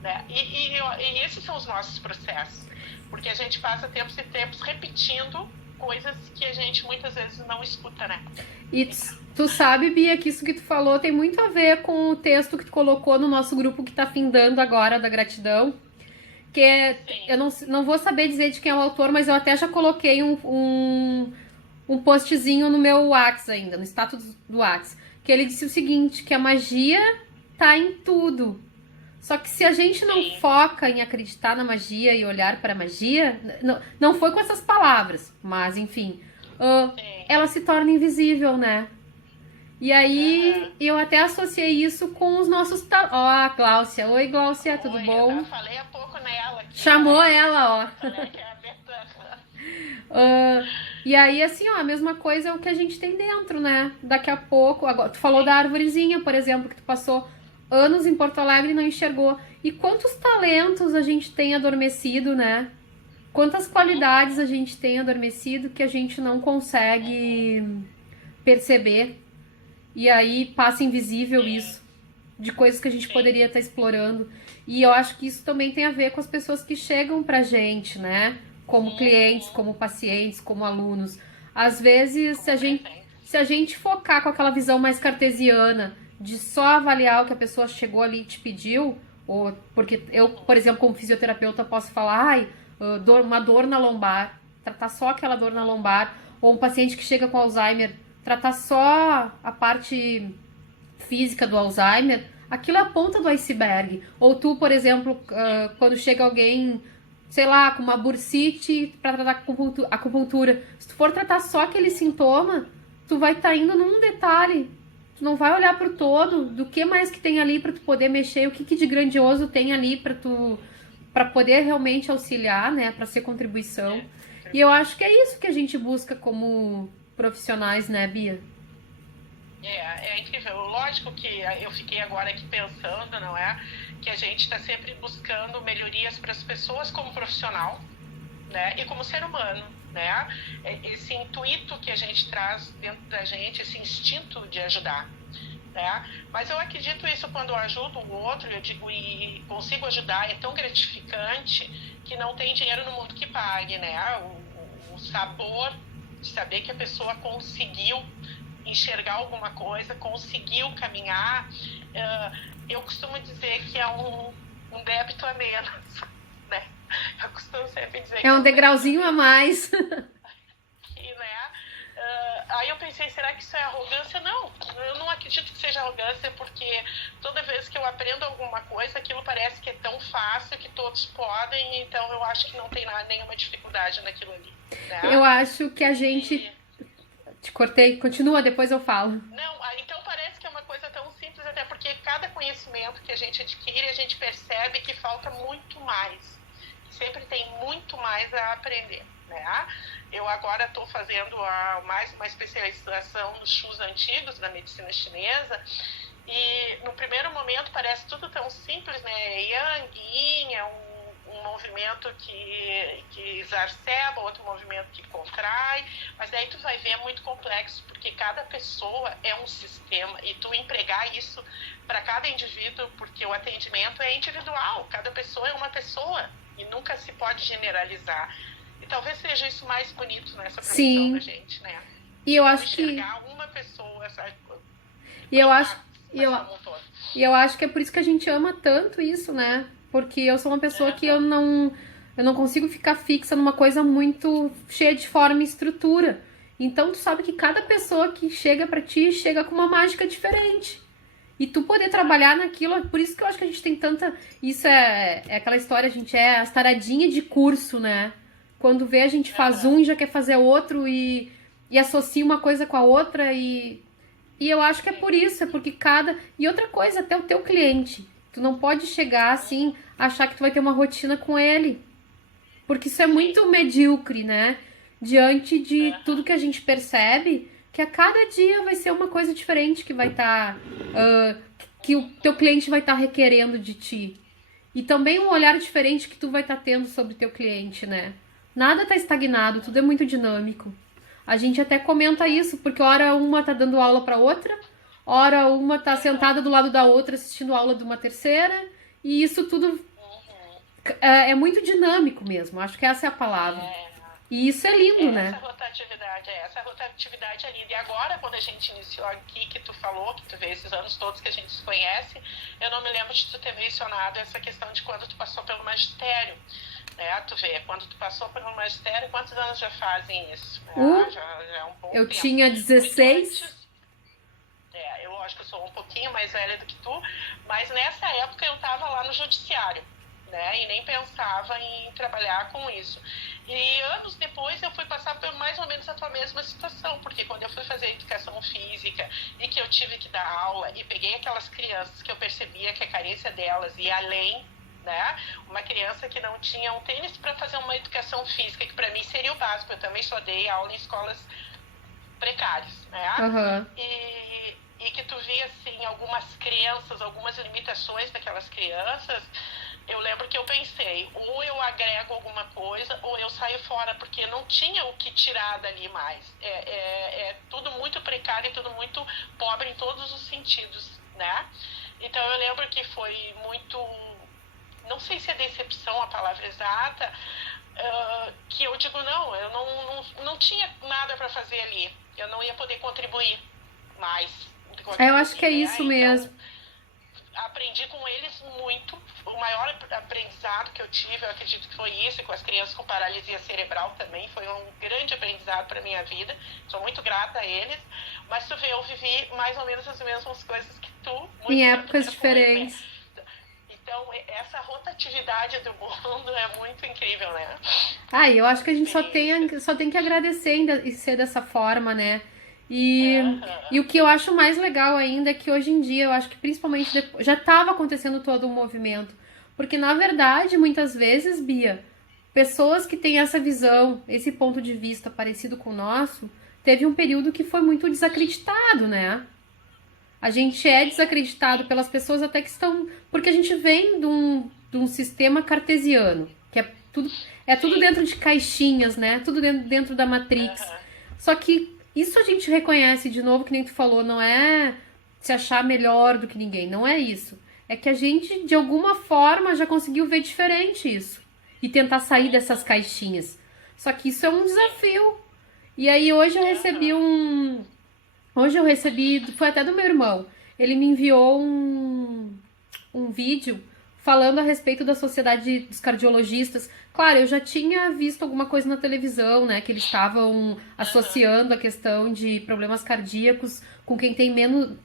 Né? E esses são os nossos processos. Porque a gente passa tempos e tempos repetindo coisas que a gente muitas vezes não escuta, né? E tu sabe, Bia, que isso que tu falou tem muito a ver com o texto que tu colocou no nosso grupo que tá findando agora, da gratidão. Que eu não vou saber dizer de quem é o autor, mas eu até já coloquei um postzinho no meu Whats ainda, no status do Whats. Que ele disse o seguinte, que a magia tá em tudo. Só que se a gente não foca em acreditar na magia e olhar para a magia, não foi com essas palavras, mas enfim, ela se torna invisível, né? E aí eu até associei isso com os nossos... a Gláucia. Oi, Gláucia, tudo bom? Eu falei há pouco nela. Chamou ela, ó. E aí, assim, ó, a mesma coisa é o que a gente tem dentro, né? Daqui a pouco, agora, tu falou da arvorezinha, por exemplo, que tu passou anos em Porto Alegre e não enxergou. E quantos talentos a gente tem adormecido, né? Quantas qualidades a gente tem adormecido que a gente não consegue perceber. E aí passa invisível isso, de coisas que a gente poderia estar explorando. E eu acho que isso também tem a ver com as pessoas que chegam pra gente, né? Como clientes, como pacientes, como alunos. Às vezes, se a gente focar com aquela visão mais cartesiana, de só avaliar o que a pessoa chegou ali e te pediu, ou porque eu, por exemplo, como fisioterapeuta, posso falar, uma dor na lombar, tratar só aquela dor na lombar, ou um paciente que chega com Alzheimer, tratar só a parte física do Alzheimer, aquilo é a ponta do iceberg. Ou tu, por exemplo, quando chega alguém, sei lá, com uma bursite para tratar acupuntura, se tu for tratar só aquele sintoma, tu vai estar indo num detalhe. Tu não vai olhar pro todo, do que mais que tem ali para tu poder mexer, o que de grandioso tem ali para poder realmente auxiliar, né, para ser contribuição. E eu acho que é isso que a gente busca como profissionais, né, Bia? É incrível. Lógico que eu fiquei agora aqui pensando, não é? Que a gente está sempre buscando melhorias para as pessoas como profissional, né? E como ser humano, né? Esse intuito que a gente traz dentro da gente, esse instinto de ajudar, né? Mas eu acredito isso quando eu ajudo o outro, eu digo, e consigo ajudar, é tão gratificante que não tem dinheiro no mundo que pague, né? O sabor de saber que a pessoa conseguiu enxergar alguma coisa, conseguiu caminhar, eu costumo dizer que é um débito a menos, né? Eu costumo sempre dizer que é um degrauzinho a mais. que, né? Aí eu pensei, será que isso é arrogância? Não, eu não acredito que seja arrogância, porque toda vez que eu aprendo alguma coisa, aquilo parece que é tão fácil que todos podem, então eu acho que não tem nenhuma dificuldade naquilo ali, né? Eu acho que a gente... Te cortei, continua, depois eu falo. Não, então parece que é uma coisa tão simples, até porque cada conhecimento que a gente adquire, a gente percebe que falta muito mais. Sempre tem muito mais a aprender, né? Eu agora estou fazendo mais uma especialização nos chus antigos da medicina chinesa, e no primeiro momento parece tudo tão simples, né? Yang, Yin, é um movimento que exacerba, outro movimento que contrai, mas daí tu vai ver é muito complexo, porque cada pessoa é um sistema, e tu empregar isso para cada indivíduo, porque o atendimento é individual, cada pessoa é uma pessoa, e nunca se pode generalizar. E talvez seja isso mais bonito nessa profissão da gente, né? E eu acho enxergar uma pessoa, sabe? E eu acho que é por isso que a gente ama tanto isso, né? Porque eu sou uma pessoa que eu não consigo ficar fixa numa coisa muito cheia de forma e estrutura. Então tu sabe que cada pessoa que chega pra ti chega com uma mágica diferente. E tu poder trabalhar naquilo, por isso que eu acho que a gente tem tanta... Isso é aquela história, a gente é as taradinhas de curso, né? Quando vê, a gente faz um e já quer fazer outro e associa uma coisa com a outra e eu acho que é por isso, é porque cada... E outra coisa, até o teu cliente. Tu não pode chegar assim, achar que tu vai ter uma rotina com ele. Porque isso é muito medíocre, né? Diante de tudo que a gente percebe, que a cada dia vai ser uma coisa diferente que vai estar... que o teu cliente vai estar requerendo de ti. E também um olhar diferente que tu vai estar tendo sobre o teu cliente, né? Nada tá estagnado, tudo é muito dinâmico. A gente até comenta isso, porque hora uma tá dando aula para outra, hora uma tá sentada do lado da outra assistindo aula de uma terceira, e isso tudo é muito dinâmico mesmo, acho que essa é a palavra. E isso é lindo, né? Essa rotatividade é linda. E agora, quando a gente iniciou aqui, que tu falou, que tu vê esses anos todos que a gente se conhece, eu não me lembro de tu ter mencionado essa questão de quando tu passou pelo magistério. Tu vê, quando tu passou pelo magistério, quantos anos já fazem isso? Já é um bom eu tempo. Tinha 16. Eu lógico que eu sou um pouquinho mais velha do que tu, mas nessa época eu estava lá no judiciário, né? E nem pensava em trabalhar com isso. E anos depois eu fui passar por mais ou menos a tua mesma situação, porque quando eu fui fazer educação física e que eu tive que dar aula e peguei aquelas crianças que eu percebia que a carência delas ia além, né? Uma criança que não tinha um tênis para fazer uma educação física, que para mim seria o básico, eu também só dei aula em escolas precárias, né? E que tu via assim algumas crenças, algumas limitações daquelas crianças. Eu lembro que eu pensei, ou eu agrego alguma coisa, ou eu saio fora, porque não tinha o que tirar dali mais. É tudo muito precário e tudo muito pobre em todos os sentidos, né? Então eu lembro que foi muito, não sei se é decepção a palavra exata, que eu digo, não, eu não tinha nada para fazer ali, eu não ia poder contribuir mais. Eu acho que é isso mesmo. Aprendi com eles muito. O maior aprendizado que eu tive, eu acredito que foi isso, e com as crianças com paralisia cerebral também, foi um grande aprendizado para minha vida. Sou muito grata a eles. Mas tu vê, eu vivi mais ou menos as mesmas coisas que tu. em épocas diferentes. Então, essa rotatividade do mundo é muito incrível, né? Ah, eu acho que a gente só tem que agradecer e ser dessa forma, né? E o que eu acho mais legal ainda é que hoje em dia, eu acho que principalmente já estava acontecendo todo um movimento. Porque, na verdade, muitas vezes, Bia, pessoas que têm essa visão, esse ponto de vista parecido com o nosso, teve um período que foi muito desacreditado, né? A gente é desacreditado pelas pessoas até que estão... Porque a gente vem de um sistema cartesiano, que é tudo dentro de caixinhas, né? Tudo dentro da Matrix. Só que isso a gente reconhece de novo, que nem tu falou, não é se achar melhor do que ninguém, não é isso. É que a gente, de alguma forma, já conseguiu ver diferente isso. E tentar sair dessas caixinhas. Só que isso é um desafio. E aí hoje eu recebi foi até do meu irmão. Ele me enviou um vídeo falando a respeito da Sociedade dos Cardiologistas. Claro, eu já tinha visto alguma coisa na televisão, né? Que eles estavam associando a questão de problemas cardíacos com quem tem menos...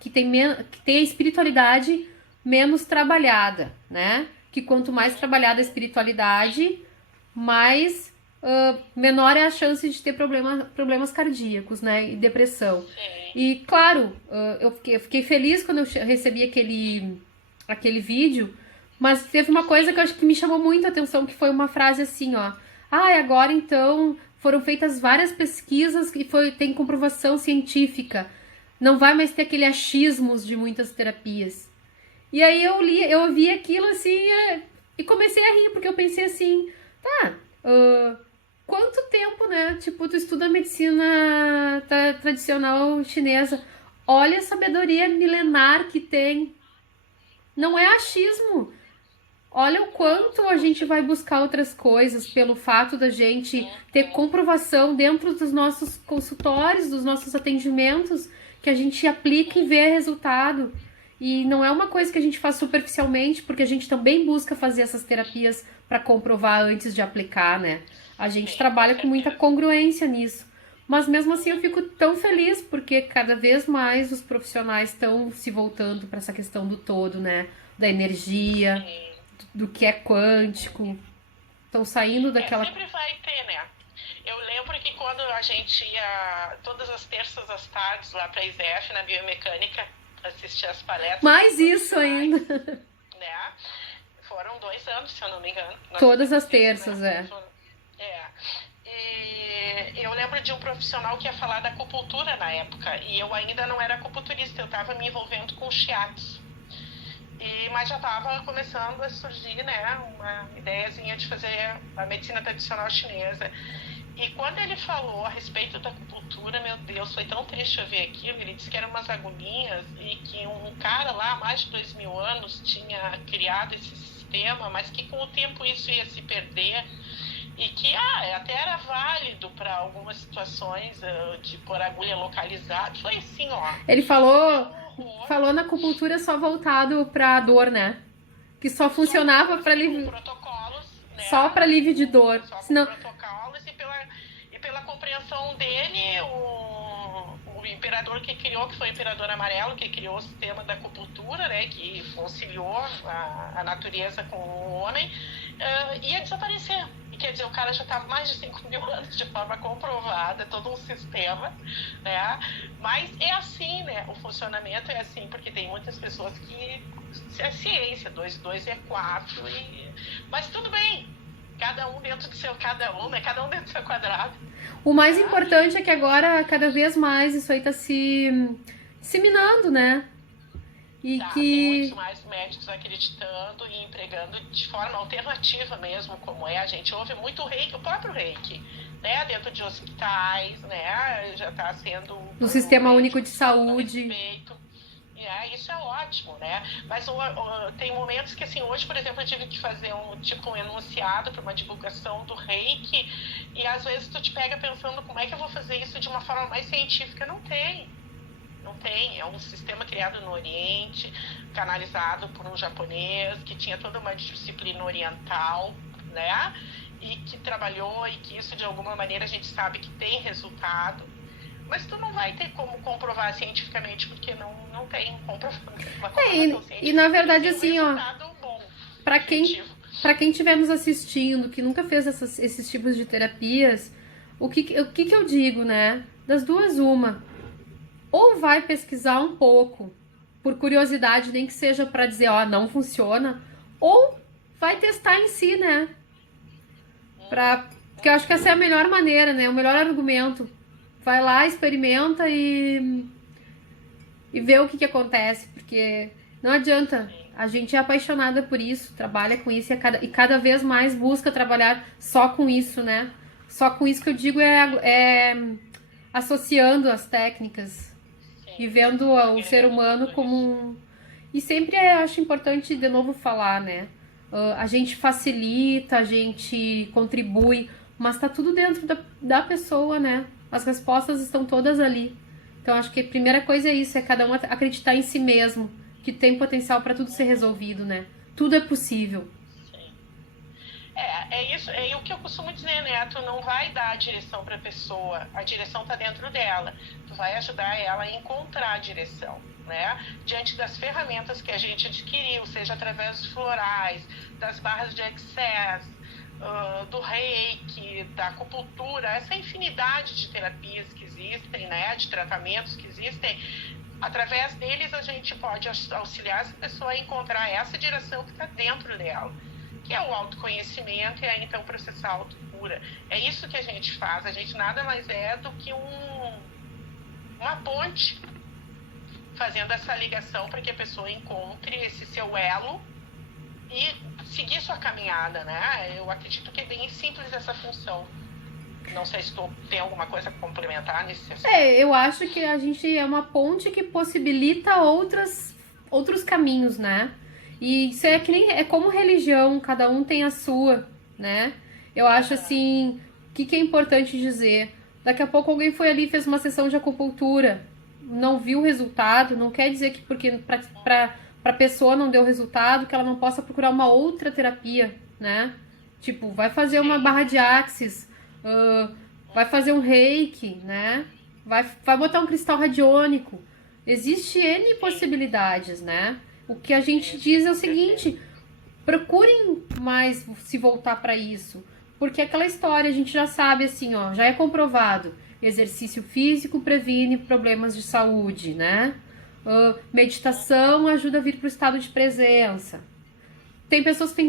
que tem a espiritualidade menos trabalhada, né? Que quanto mais trabalhada a espiritualidade, mais... menor é a chance de ter problemas cardíacos, né, e depressão. Sim. E claro, eu fiquei feliz quando eu recebi aquele vídeo, mas teve uma coisa que eu acho que me chamou muito a atenção, que foi uma frase assim, ó: agora então foram feitas várias pesquisas e tem comprovação científica, não vai mais ter aquele achismos de muitas terapias. E aí eu ouvi aquilo assim e comecei a rir, porque eu pensei assim, quanto tempo, né? Tipo, tu estuda medicina tradicional chinesa. Olha a sabedoria milenar que tem. Não é achismo. Olha o quanto a gente vai buscar outras coisas pelo fato da gente ter comprovação dentro dos nossos consultórios, dos nossos atendimentos, que a gente aplica e vê resultado. E não é uma coisa que a gente faz superficialmente, porque a gente também busca fazer essas terapias para comprovar antes de aplicar, né? A gente trabalha com muita congruência nisso. Mas mesmo assim eu fico tão feliz, porque cada vez mais os profissionais estão se voltando para essa questão do todo, né? Da energia, do que é quântico. Estão saindo daquela... Sempre vai ter, né? Eu lembro que quando a gente ia todas as terças às tardes lá para a ISEF, na biomecânica, assistir as palestras. Mais isso ainda. Né? Foram 2 anos, se eu não me engano. Todas as terças, né? E eu lembro de um profissional que ia falar da acupuntura na época, e eu ainda não era acupunturista, eu estava me envolvendo com shiatsu. Mas já estava começando a surgir, né, uma ideiazinha de fazer a medicina tradicional chinesa. E quando ele falou a respeito da acupuntura, meu Deus, foi tão triste eu ver aquilo. Ele disse que eram umas agulhinhas e que um cara lá, há mais de 2000 anos, tinha criado esse sistema, mas que com o tempo isso ia se perder. E que até era válido para algumas situações de pôr agulha localizada. Foi assim, ó. Ele falou na acupuntura só voltado para dor, né? Que só funcionava para alívio. Protocolos, né? Só para alívio de dor. Só Senão... protocolos e pela compreensão dele, o imperador que criou, que foi o Imperador Amarelo, que criou o sistema da acupuntura, né? Que conciliou a natureza com o homem, ia desaparecer. Quer dizer, o cara já está há mais de 5.000 anos de forma comprovada, todo um sistema, né? Mas é assim, né? O funcionamento é assim, porque tem muitas pessoas que... É ciência, 2 e 2 é 4, mas tudo bem. Cada um dentro do seu cada um, né? Cada um dentro do seu quadrado. O mais importante é que agora, cada vez mais, isso aí está se disseminando, né? E que... Tem muitos mais médicos acreditando e empregando de forma alternativa mesmo, como é. A gente ouve muito o reiki, o próprio reiki, né? Dentro de hospitais, né? Já está sendo... No Sistema Único de Saúde. Isso é ótimo, né? Mas tem momentos que, assim, hoje, por exemplo, eu tive que fazer um enunciado para uma divulgação do reiki, e às vezes tu te pega pensando como é que eu vou fazer isso de uma forma mais científica. Não tem. É um sistema criado no Oriente, canalizado por um japonês, que tinha toda uma disciplina oriental, né? E que trabalhou, e que isso de alguma maneira a gente sabe que tem resultado. Mas tu não vai ter como comprovar cientificamente, porque não tem comprovação E na verdade, assim, ó, bom, para quem estiver nos assistindo, que nunca fez esses tipos de terapias, o que eu digo, né? Das duas, uma. Ou vai pesquisar um pouco, por curiosidade, nem que seja para dizer, ó, não funciona, ou vai testar em si, né? Porque eu acho que essa é a melhor maneira, né? O melhor argumento. Vai lá, experimenta e vê o que acontece, porque não adianta. A gente é apaixonada por isso, trabalha com isso e cada vez mais busca trabalhar só com isso, né? Só com isso que eu digo é associando as técnicas e vendo o ser humano como um... E sempre acho importante, de novo, falar, né? A gente facilita, a gente contribui, mas tá tudo dentro da pessoa, né? As respostas estão todas ali. Então, acho que a primeira coisa é isso, é cada um acreditar em si mesmo, que tem potencial para tudo ser resolvido, né? Tudo é possível. Sim. É isso, é o que eu costumo dizer, né? Tu não vai dar a direção para a pessoa, a direção tá dentro dela. Tu vai ajudar ela a encontrar a direção, né? Diante das ferramentas que a gente adquiriu, seja através dos florais, das barras de Access, do reiki, da acupuntura, essa infinidade de terapias que existem, né, de tratamentos que existem, através deles a gente pode auxiliar essa pessoa a encontrar essa direção que está dentro dela, que é o autoconhecimento e aí então processar a autocura. É isso que a gente faz, a gente nada mais é do que uma ponte fazendo essa ligação para que a pessoa encontre esse seu elo e seguir sua caminhada, né? Eu acredito que é bem simples essa função. Não sei se tu tem alguma coisa a complementar nesse assunto. Eu acho que a gente é uma ponte que possibilita outros caminhos, né? E isso é como religião, cada um tem a sua, né? Eu acho assim, o que é importante dizer? Daqui a pouco alguém foi ali e fez uma sessão de acupuntura, não viu o resultado, não quer dizer que porque pra pessoa não deu resultado, que ela não possa procurar uma outra terapia, né? Tipo, vai fazer uma barra de Axis, vai fazer um reiki, né? Vai botar um cristal radiônico. Existe N possibilidades, né? O que a gente diz é o seguinte, procurem mais se voltar para isso. Porque aquela história, a gente já sabe assim, ó, já é comprovado. Exercício físico previne problemas de saúde, né? Meditação ajuda a vir para o estado de presença. Tem pessoas que têm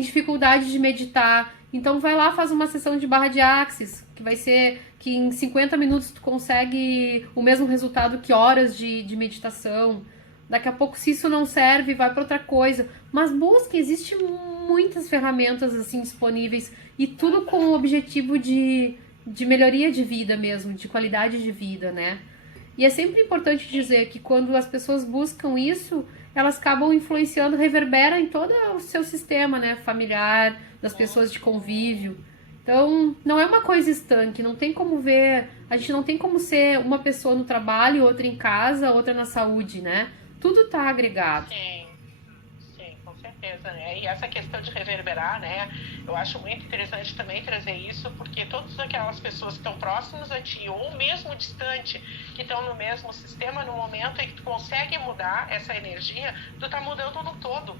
dificuldade de meditar. Então vai lá, faz uma sessão de barra de Axis, que vai ser que em 50 minutos tu consegue o mesmo resultado que horas de meditação. Daqui a pouco, se isso não serve, vai para outra coisa. Mas busque, existem muitas ferramentas assim disponíveis e tudo com o objetivo de melhoria de vida mesmo, de qualidade de vida, né? E é sempre importante dizer que quando as pessoas buscam isso, elas acabam influenciando, reverbera em todo o seu sistema, né, familiar, das pessoas de convívio. Então, não é uma coisa estanque, não tem como ver, a gente não tem como ser uma pessoa no trabalho, outra em casa, outra na saúde, né? Tudo tá agregado. Sim, com certeza, né? E essa questão de reverberar, né? Eu acho muito interessante também trazer isso, porque todas aquelas pessoas que estão próximas a ti, ou mesmo distante, que estão no mesmo sistema, no momento em que tu consegue mudar essa energia, tu tá mudando no todo.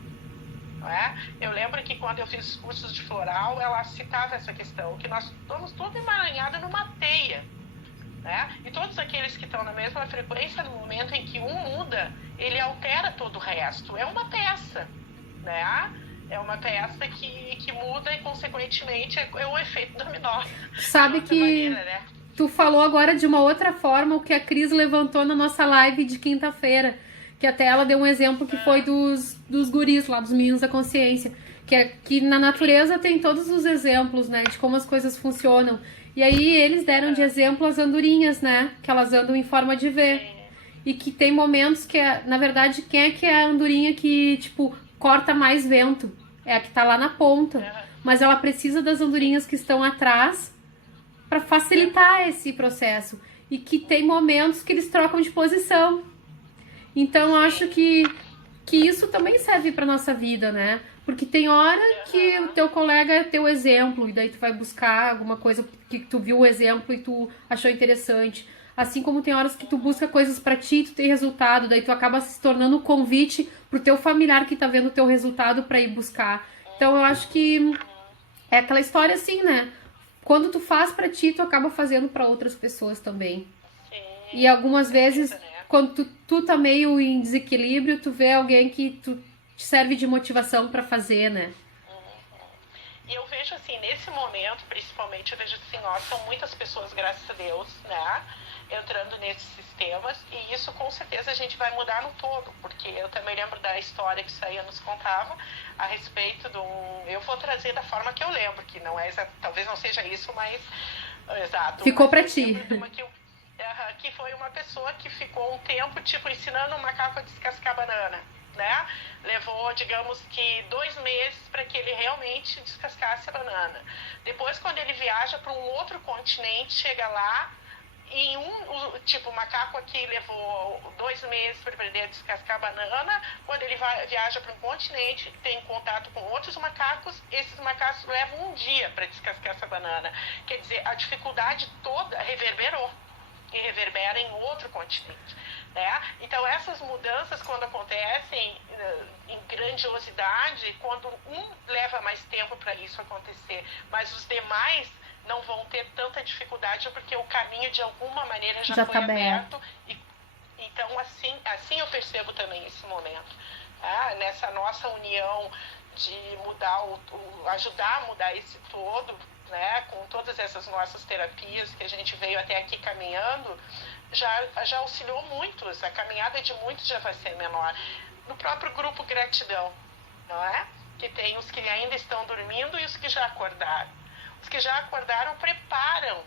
Não é? Eu lembro que quando eu fiz os cursos de floral, ela citava essa questão, que nós estamos tudo emaranhado numa teia. Né? E todos aqueles que estão na mesma frequência, no momento em que um muda, ele altera todo o resto. É uma peça, né? É uma peça que muda e, consequentemente, é o efeito dominó. Sabe que maneira, né? Tu falou agora de uma outra forma o que a Cris levantou na nossa live de quinta-feira, que até ela deu um exemplo que foi dos guris lá, dos meninos da consciência, que na natureza tem todos os exemplos, né, de como as coisas funcionam. E aí eles deram de exemplo as andorinhas, né, que elas andam em forma de V. E que tem momentos que, na verdade, quem é a andorinha que, tipo, corta mais vento? É a que tá lá na ponta. Mas ela precisa das andorinhas que estão atrás para facilitar esse processo. E que tem momentos que eles trocam de posição. Então, acho que isso também serve para nossa vida, né? Porque tem hora que o teu colega é teu exemplo, e daí tu vai buscar alguma coisa que tu viu o exemplo e tu achou interessante. Assim como tem horas que tu busca coisas pra ti e tu tem resultado, daí tu acaba se tornando um convite pro teu familiar que tá vendo o teu resultado pra ir buscar. Então eu acho que é aquela história assim, né? Quando tu faz pra ti, tu acaba fazendo pra outras pessoas também. E algumas vezes, quando tu tá meio em desequilíbrio, tu vê alguém que tu te serve de motivação pra fazer, né? E eu vejo assim, nesse momento, principalmente, eu vejo assim, ó, são muitas pessoas, graças a Deus, né, entrando nesses sistemas, e isso com certeza a gente vai mudar no todo, porque eu também lembro da história que Saia nos contava a respeito de um... Eu vou trazer da forma que eu lembro, que não é talvez não seja isso, mas... Exato. Ficou mas pra ti. Que foi uma pessoa que ficou um tempo, tipo, ensinando um macaco a descascar banana, né? Levou, digamos que 2 meses para que ele realmente descascasse a banana. Depois, quando ele viaja para um outro continente, chega lá e o macaco aqui levou 2 meses para aprender a descascar a banana. Quando ele viaja para um continente, tem contato com outros macacos, esses macacos levam 1 dia para descascar essa banana. Quer dizer, a dificuldade toda reverberou e reverbera em outro continente. Né? Então, essas mudanças, quando acontecem em grandiosidade, quando um leva mais tempo para isso acontecer, mas os demais não vão ter tanta dificuldade, porque o caminho, de alguma maneira, já foi tá aberto. Então, assim eu percebo também esse momento. Nessa nossa união de mudar, ajudar a mudar esse todo, né, com todas essas nossas terapias que a gente veio até aqui caminhando, já auxiliou muitos, a caminhada de muitos já vai ser menor. No próprio grupo Gratidão, não é? Que tem os que ainda estão dormindo e os que já acordaram. Os que já acordaram preparam,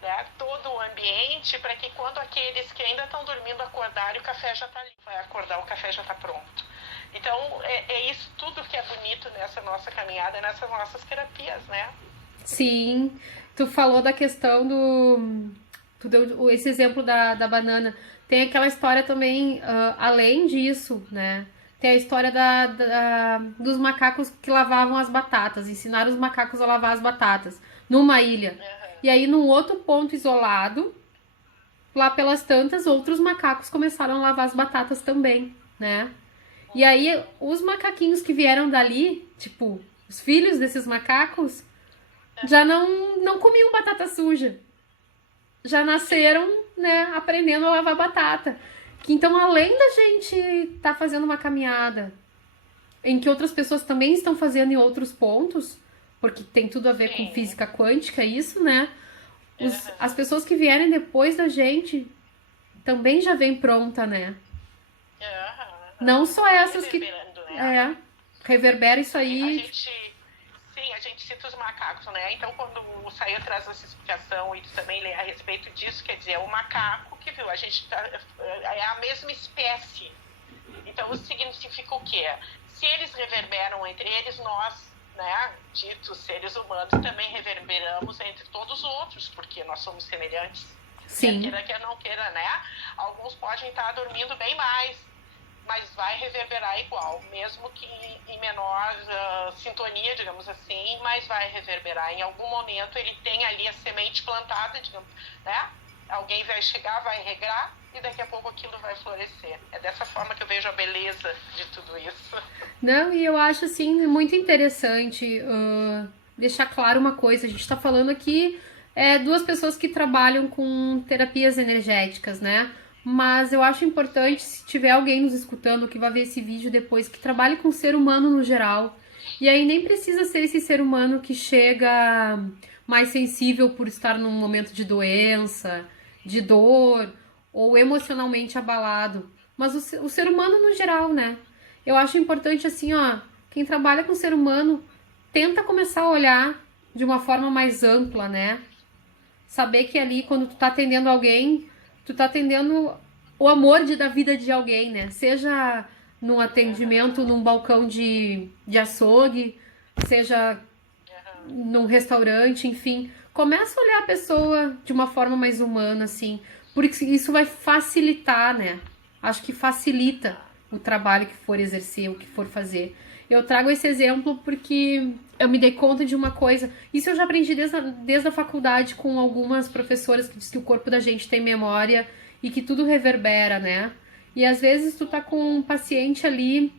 né, todo o ambiente para que quando aqueles que ainda estão dormindo acordarem, o café já está ali. Vai acordar, o café já está pronto. Então, é isso tudo que é bonito nessa nossa caminhada, nessas nossas terapias, né? Sim, tu falou da questão do... Tu deu esse exemplo da banana. Tem aquela história também, além disso, né? Tem a história dos macacos que lavavam as batatas. Ensinaram os macacos a lavar as batatas numa ilha. E aí, num outro ponto isolado, lá pelas tantas, outros macacos começaram a lavar as batatas também, né? E aí, os macaquinhos que vieram dali, tipo, os filhos desses macacos, já não comiam batata suja. Já nasceram, né, aprendendo a lavar batata. Então, além da gente tá fazendo uma caminhada em que outras pessoas também estão fazendo em outros pontos, porque tem tudo a ver com física quântica, isso, né? As pessoas que vierem depois da gente também já vem pronta, né? Não só essas que... Né? Reverbera isso aí. A gente cita os macacos, né? Então, quando o Saia traz essa explicação e tu também lê a respeito disso, quer dizer, é o macaco que viu, a gente é a mesma espécie. Então, isso significa o quê? Se eles reverberam entre eles, nós, né, ditos seres humanos, também reverberamos entre todos os outros, porque nós somos semelhantes. Sim. Quer não queira, né? Alguns podem estar dormindo bem mais, mas vai reverberar igual, mesmo que em menor sintonia, digamos assim, mas vai reverberar. Em algum momento ele tem ali a semente plantada, digamos, né? Alguém vai chegar, vai regar e daqui a pouco aquilo vai florescer. É dessa forma que eu vejo a beleza de tudo isso. Não, e eu acho assim muito interessante deixar claro uma coisa. A gente está falando aqui 2 pessoas que trabalham com terapias energéticas, né? Mas eu acho importante, se tiver alguém nos escutando que vai ver esse vídeo depois, que trabalhe com o ser humano no geral. E aí nem precisa ser esse ser humano que chega mais sensível por estar num momento de doença, de dor, ou emocionalmente abalado. Mas o ser humano no geral, né? Eu acho importante assim, ó, quem trabalha com o ser humano, tenta começar a olhar de uma forma mais ampla, né? Saber que ali, quando tu tá atendendo alguém, tu tá atendendo o amor da vida de alguém, né? Seja num atendimento, num balcão de açougue, seja num restaurante, enfim. Começa a olhar a pessoa de uma forma mais humana, assim, porque isso vai facilitar, né? Acho que facilita o trabalho que for exercer, o que for fazer. Eu trago esse exemplo porque eu me dei conta de uma coisa. Isso eu já aprendi desde a faculdade com algumas professoras que diz que o corpo da gente tem memória e que tudo reverbera, né? E às vezes tu tá com um paciente ali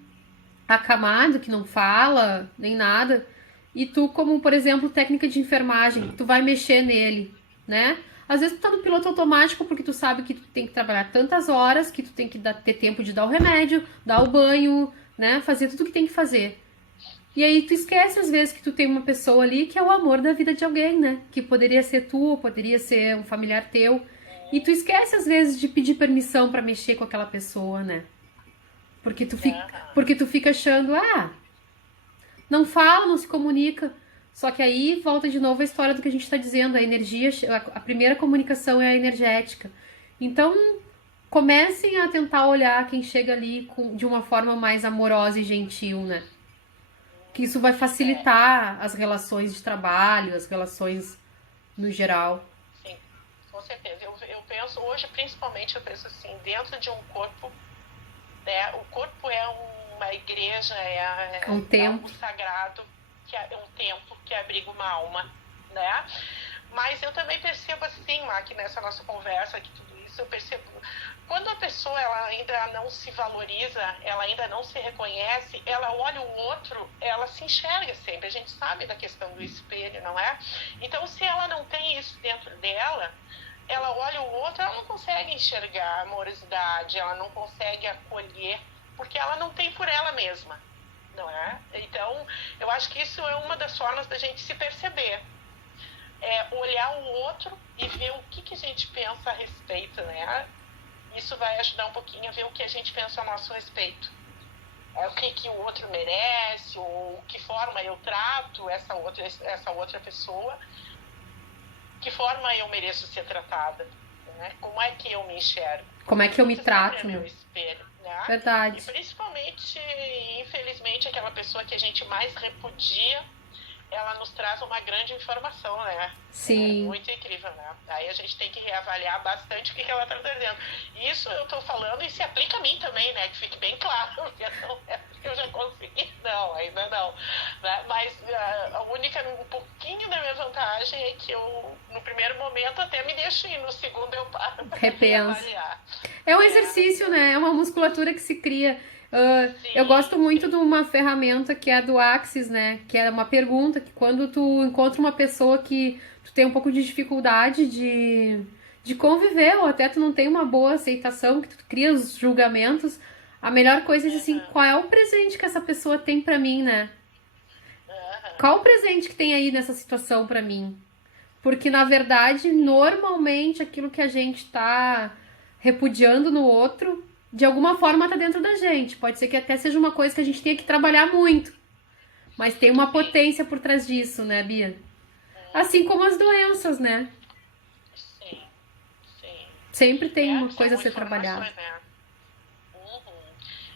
acamado, que não fala, nem nada, e tu, como por exemplo, técnica de enfermagem, tu vai mexer nele, né? Às vezes tu tá no piloto automático porque tu sabe que tu tem que trabalhar tantas horas, que tu tem que ter tempo de dar o remédio, dar o banho, né? Fazer tudo o que tem que fazer. E aí tu esquece às vezes que tu tem uma pessoa ali que é o amor da vida de alguém, né? Que poderia ser tu, poderia ser um familiar teu. E tu esquece às vezes de pedir permissão pra mexer com aquela pessoa, né? Porque tu fica achando, não fala, não se comunica. Só que aí volta de novo a história do que a gente está dizendo, a energia, a primeira comunicação é a energética. Então, comecem a tentar olhar quem chega ali de uma forma mais amorosa e gentil, né? Que isso vai facilitar as relações de trabalho, as relações no geral. Sim, com certeza. Eu penso, hoje principalmente, eu penso assim, dentro de um corpo, né, o corpo é uma igreja, Um templo. algo sagrado, que é um templo que abriga uma alma, né? Mas eu também percebo assim, Mac, nessa nossa conversa, que tudo isso, eu percebo, quando a pessoa ela ainda não se valoriza, ela ainda não se reconhece, ela olha o outro, ela se enxerga sempre. A gente sabe da questão do espelho, não é? Então, se ela não tem isso dentro dela, ela olha o outro, ela não consegue enxergar a amorosidade, ela não consegue acolher, porque ela não tem por ela mesma, não é? Então, eu acho que isso é uma das formas da gente se perceber. É olhar o outro e ver o que a gente pensa a respeito, né? Isso vai ajudar um pouquinho a ver o que a gente pensa a nosso respeito. O que o outro merece, ou que forma eu trato essa outra pessoa, que forma eu mereço ser tratada, né? Como é que eu me enxergo? Como é que eu me trato, é meu espelho, né? Verdade. E principalmente, infelizmente, aquela pessoa que a gente mais repudia, ela nos traz uma grande informação, né? Sim. É muito incrível, né? Aí a gente tem que reavaliar bastante o que ela está trazendo. Isso eu estou falando e se aplica a mim também, né? Que fique bem claro, porque não é porque eu já consegui, não, ainda não. Né? Mas a única, um pouquinho da minha vantagem é que eu, no primeiro momento, até me deixo ir, no segundo eu paro para reavaliar. É um exercício, né? É uma musculatura que se cria. Eu gosto muito de uma ferramenta que é a do Axis, né? Que é uma pergunta que quando tu encontra uma pessoa que tu tem um pouco de dificuldade de conviver, ou até tu não tem uma boa aceitação, que tu cria os julgamentos, a melhor coisa é assim, qual é o presente que essa pessoa tem pra mim, né? Qual o presente que tem aí nessa situação pra mim? Porque, na verdade, normalmente aquilo que a gente tá repudiando no outro, de alguma forma tá dentro da gente. Pode ser que até seja uma coisa que a gente tenha que trabalhar muito. Mas tem uma potência por trás disso, né, Bia? Assim como as doenças, né? Sim. Sempre tem uma coisa a ser trabalhada. Né?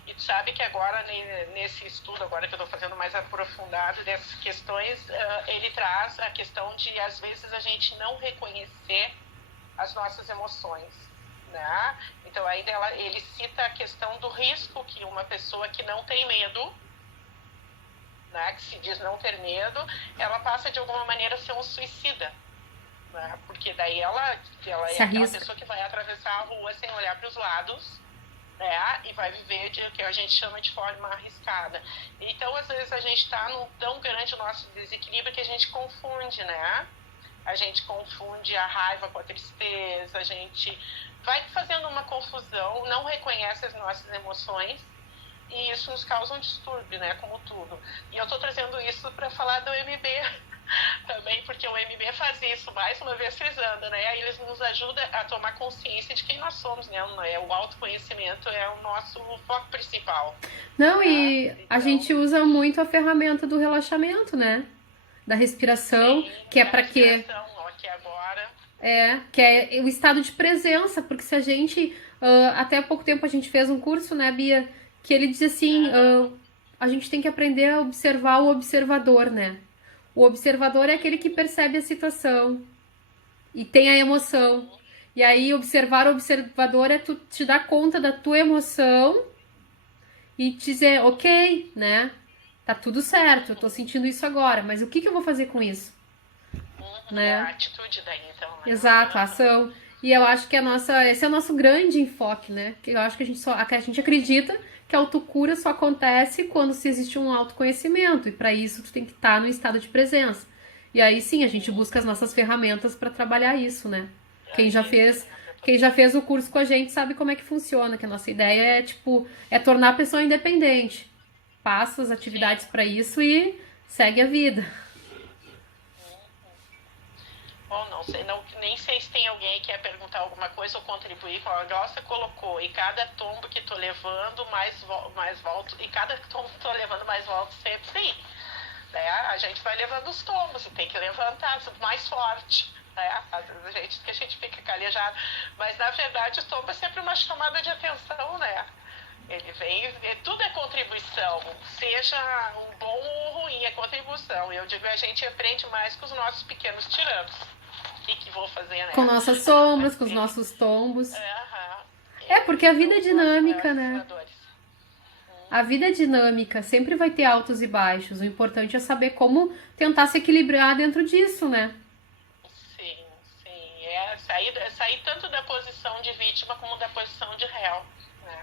E tu sabe que agora, nesse estudo agora que eu estou fazendo mais aprofundado dessas questões, ele traz a questão de, às vezes, a gente não reconhecer as nossas emoções. Né? Então, ainda ele cita a questão do risco que uma pessoa que não tem medo, né, que se diz não ter medo, ela passa de alguma maneira a ser um suicida. Né? Porque daí ela é aquela pessoa que vai atravessar a rua sem olhar para os lados, né, e vai viver de o que a gente chama de forma arriscada. Então, às vezes, a gente está num tão grande nosso desequilíbrio que a gente confunde, né? A gente confunde a raiva com a tristeza, a gente vai fazendo uma confusão, não reconhece as nossas emoções e isso nos causa um distúrbio, né, como tudo. E eu estou trazendo isso para falar do MB também, porque o MB faz isso, mais uma vez frisando, né, aí eles nos ajudam a tomar consciência de quem nós somos, né, o autoconhecimento é o nosso foco principal. Não, e então, a gente usa muito a ferramenta do relaxamento, né, da respiração, que é para quê? Que agora... que é o estado de presença, porque se a gente, até há pouco tempo a gente fez um curso, né, Bia, que ele diz assim, a gente tem que aprender a observar o observador, né? O observador é aquele que percebe a situação e tem a emoção. E aí, observar o observador é tu te dar conta da tua emoção e te dizer, ok, né? Tá tudo certo, eu tô sentindo isso agora, mas o que eu vou fazer com isso? Né? A atitude daí, então, né? Exato, a ação. E eu acho que esse é o nosso grande enfoque, né? Que eu acho que a gente acredita que a autocura só acontece quando se existe um autoconhecimento. E para isso tu tem que estar no estado de presença. E aí sim, a gente busca as nossas ferramentas para trabalhar isso, né? Quem já fez o curso com a gente sabe como é que funciona, que a nossa ideia é, tipo, é tornar a pessoa independente. Passa as atividades para isso e segue a vida. Bom, não sei, nem sei se tem alguém que quer perguntar alguma coisa ou contribuir com a Glaucia colocou. E cada tombo que tô levando, mais volto. E cada tombo que tô levando, mais volto sempre. Né? A gente vai levando os tombos e tem que levantar mais forte. Né? Às vezes a gente fica calejado. Mas na verdade o tombo é sempre uma chamada de atenção, né? Ele vem, tudo é contribuição, seja um bom ou ruim, é contribuição. Eu digo, a gente aprende mais com os nossos pequenos tiranos. O que vou fazer, né? Com nossas sombras, com os nossos tombos. Porque a vida é dinâmica, né? A vida é dinâmica, sempre vai ter altos e baixos. O importante é saber como tentar se equilibrar dentro disso, né? Sim. Sair tanto da posição de vítima como da posição de réu, né?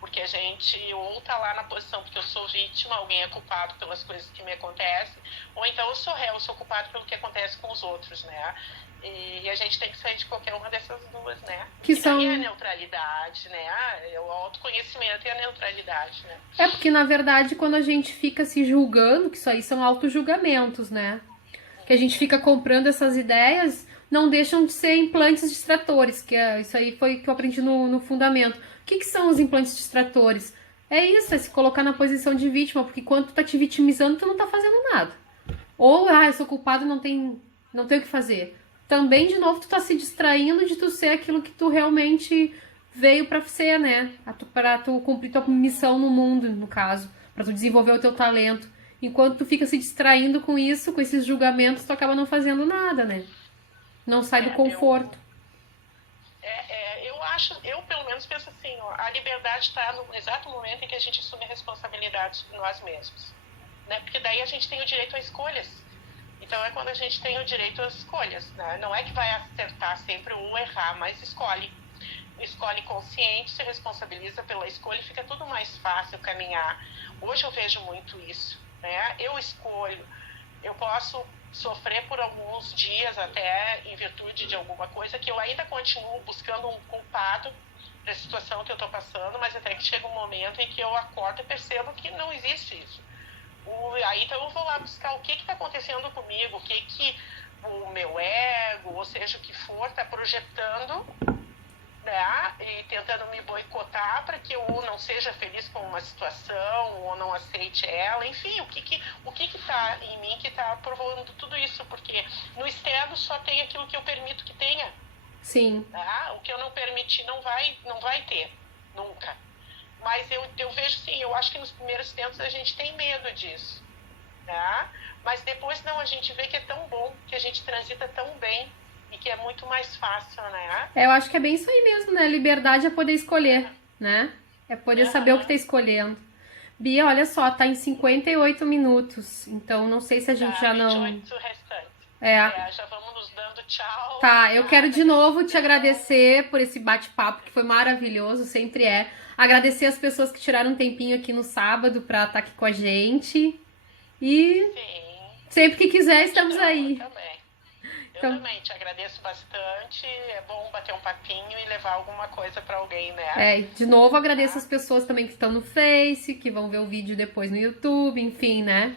Porque a gente ou tá lá na posição porque eu sou vítima, alguém é culpado pelas coisas que me acontecem, ou então eu sou réu, eu sou culpado pelo que acontece com os outros, né? E a gente tem que sair de qualquer uma dessas duas, né? Que são... daí é a neutralidade, né? O autoconhecimento e a neutralidade, né? É porque, na verdade, quando a gente fica se julgando, que isso aí são auto-julgamentos, né? Que a gente fica comprando essas ideias, não deixam de ser implantes distratores, que isso aí foi que eu aprendi no fundamento. O que são os implantes distratores? É isso, é se colocar na posição de vítima, porque quando tu tá te vitimizando, tu não tá fazendo nada. Ou, eu sou culpado, não tem o que fazer. Também, de novo, tu tá se distraindo de tu ser aquilo que tu realmente veio pra ser, né? Pra tu cumprir tua missão no mundo, no caso. Pra tu desenvolver o teu talento. Enquanto tu fica se distraindo com isso, com esses julgamentos, tu acaba não fazendo nada, né? Não sai do conforto. Eu pelo menos penso assim, ó, a liberdade está no exato momento em que a gente assume a responsabilidade sobre nós mesmos. Né? Porque daí a gente tem o direito a escolhas. Então é quando a gente tem o direito às escolhas. Né? Não é que vai acertar sempre ou errar, mas escolhe. Escolhe consciente, se responsabiliza pela escolha e fica tudo mais fácil caminhar. Hoje eu vejo muito isso. Né? Eu escolho, eu posso sofrer por alguns dias até em virtude de alguma coisa que eu ainda continuo buscando um culpado da situação que eu estou passando, mas até que chega um momento em que eu acordo e percebo que não existe isso. Aí então eu vou lá buscar o que está acontecendo comigo, o que o meu ego, ou seja, o que for, está projetando, né, e tentando me boicotar para que eu não seja feliz com uma situação ou não aceite ela, enfim, o que está em mim que está provocando tudo isso, porque no externo só tem aquilo que eu permito que tenha. Sim. Tá? O que eu não permitir não vai ter, nunca. Mas eu vejo sim, eu acho que nos primeiros tempos a gente tem medo disso, tá? Mas depois não, a gente vê que é tão bom, que a gente transita tão bem, e que é muito mais fácil, né? Eu acho que é bem isso aí mesmo, né? Liberdade é poder escolher, né? É poder saber o que tá escolhendo. Bia, olha só, tá em 58 minutos. Então, não sei se a gente já não... 28 restantes. Já vamos nos dando tchau. Tá, eu quero de novo te agradecer por esse bate-papo, que foi maravilhoso, sempre é. Agradecer as pessoas que tiraram um tempinho aqui no sábado pra estar aqui com a gente. E sempre que quiser, estamos aí. Eu também te agradeço bastante. É bom bater um papinho e levar alguma coisa pra alguém, né? De novo agradeço as pessoas também que estão no Face, que vão ver o vídeo depois no YouTube, enfim, né?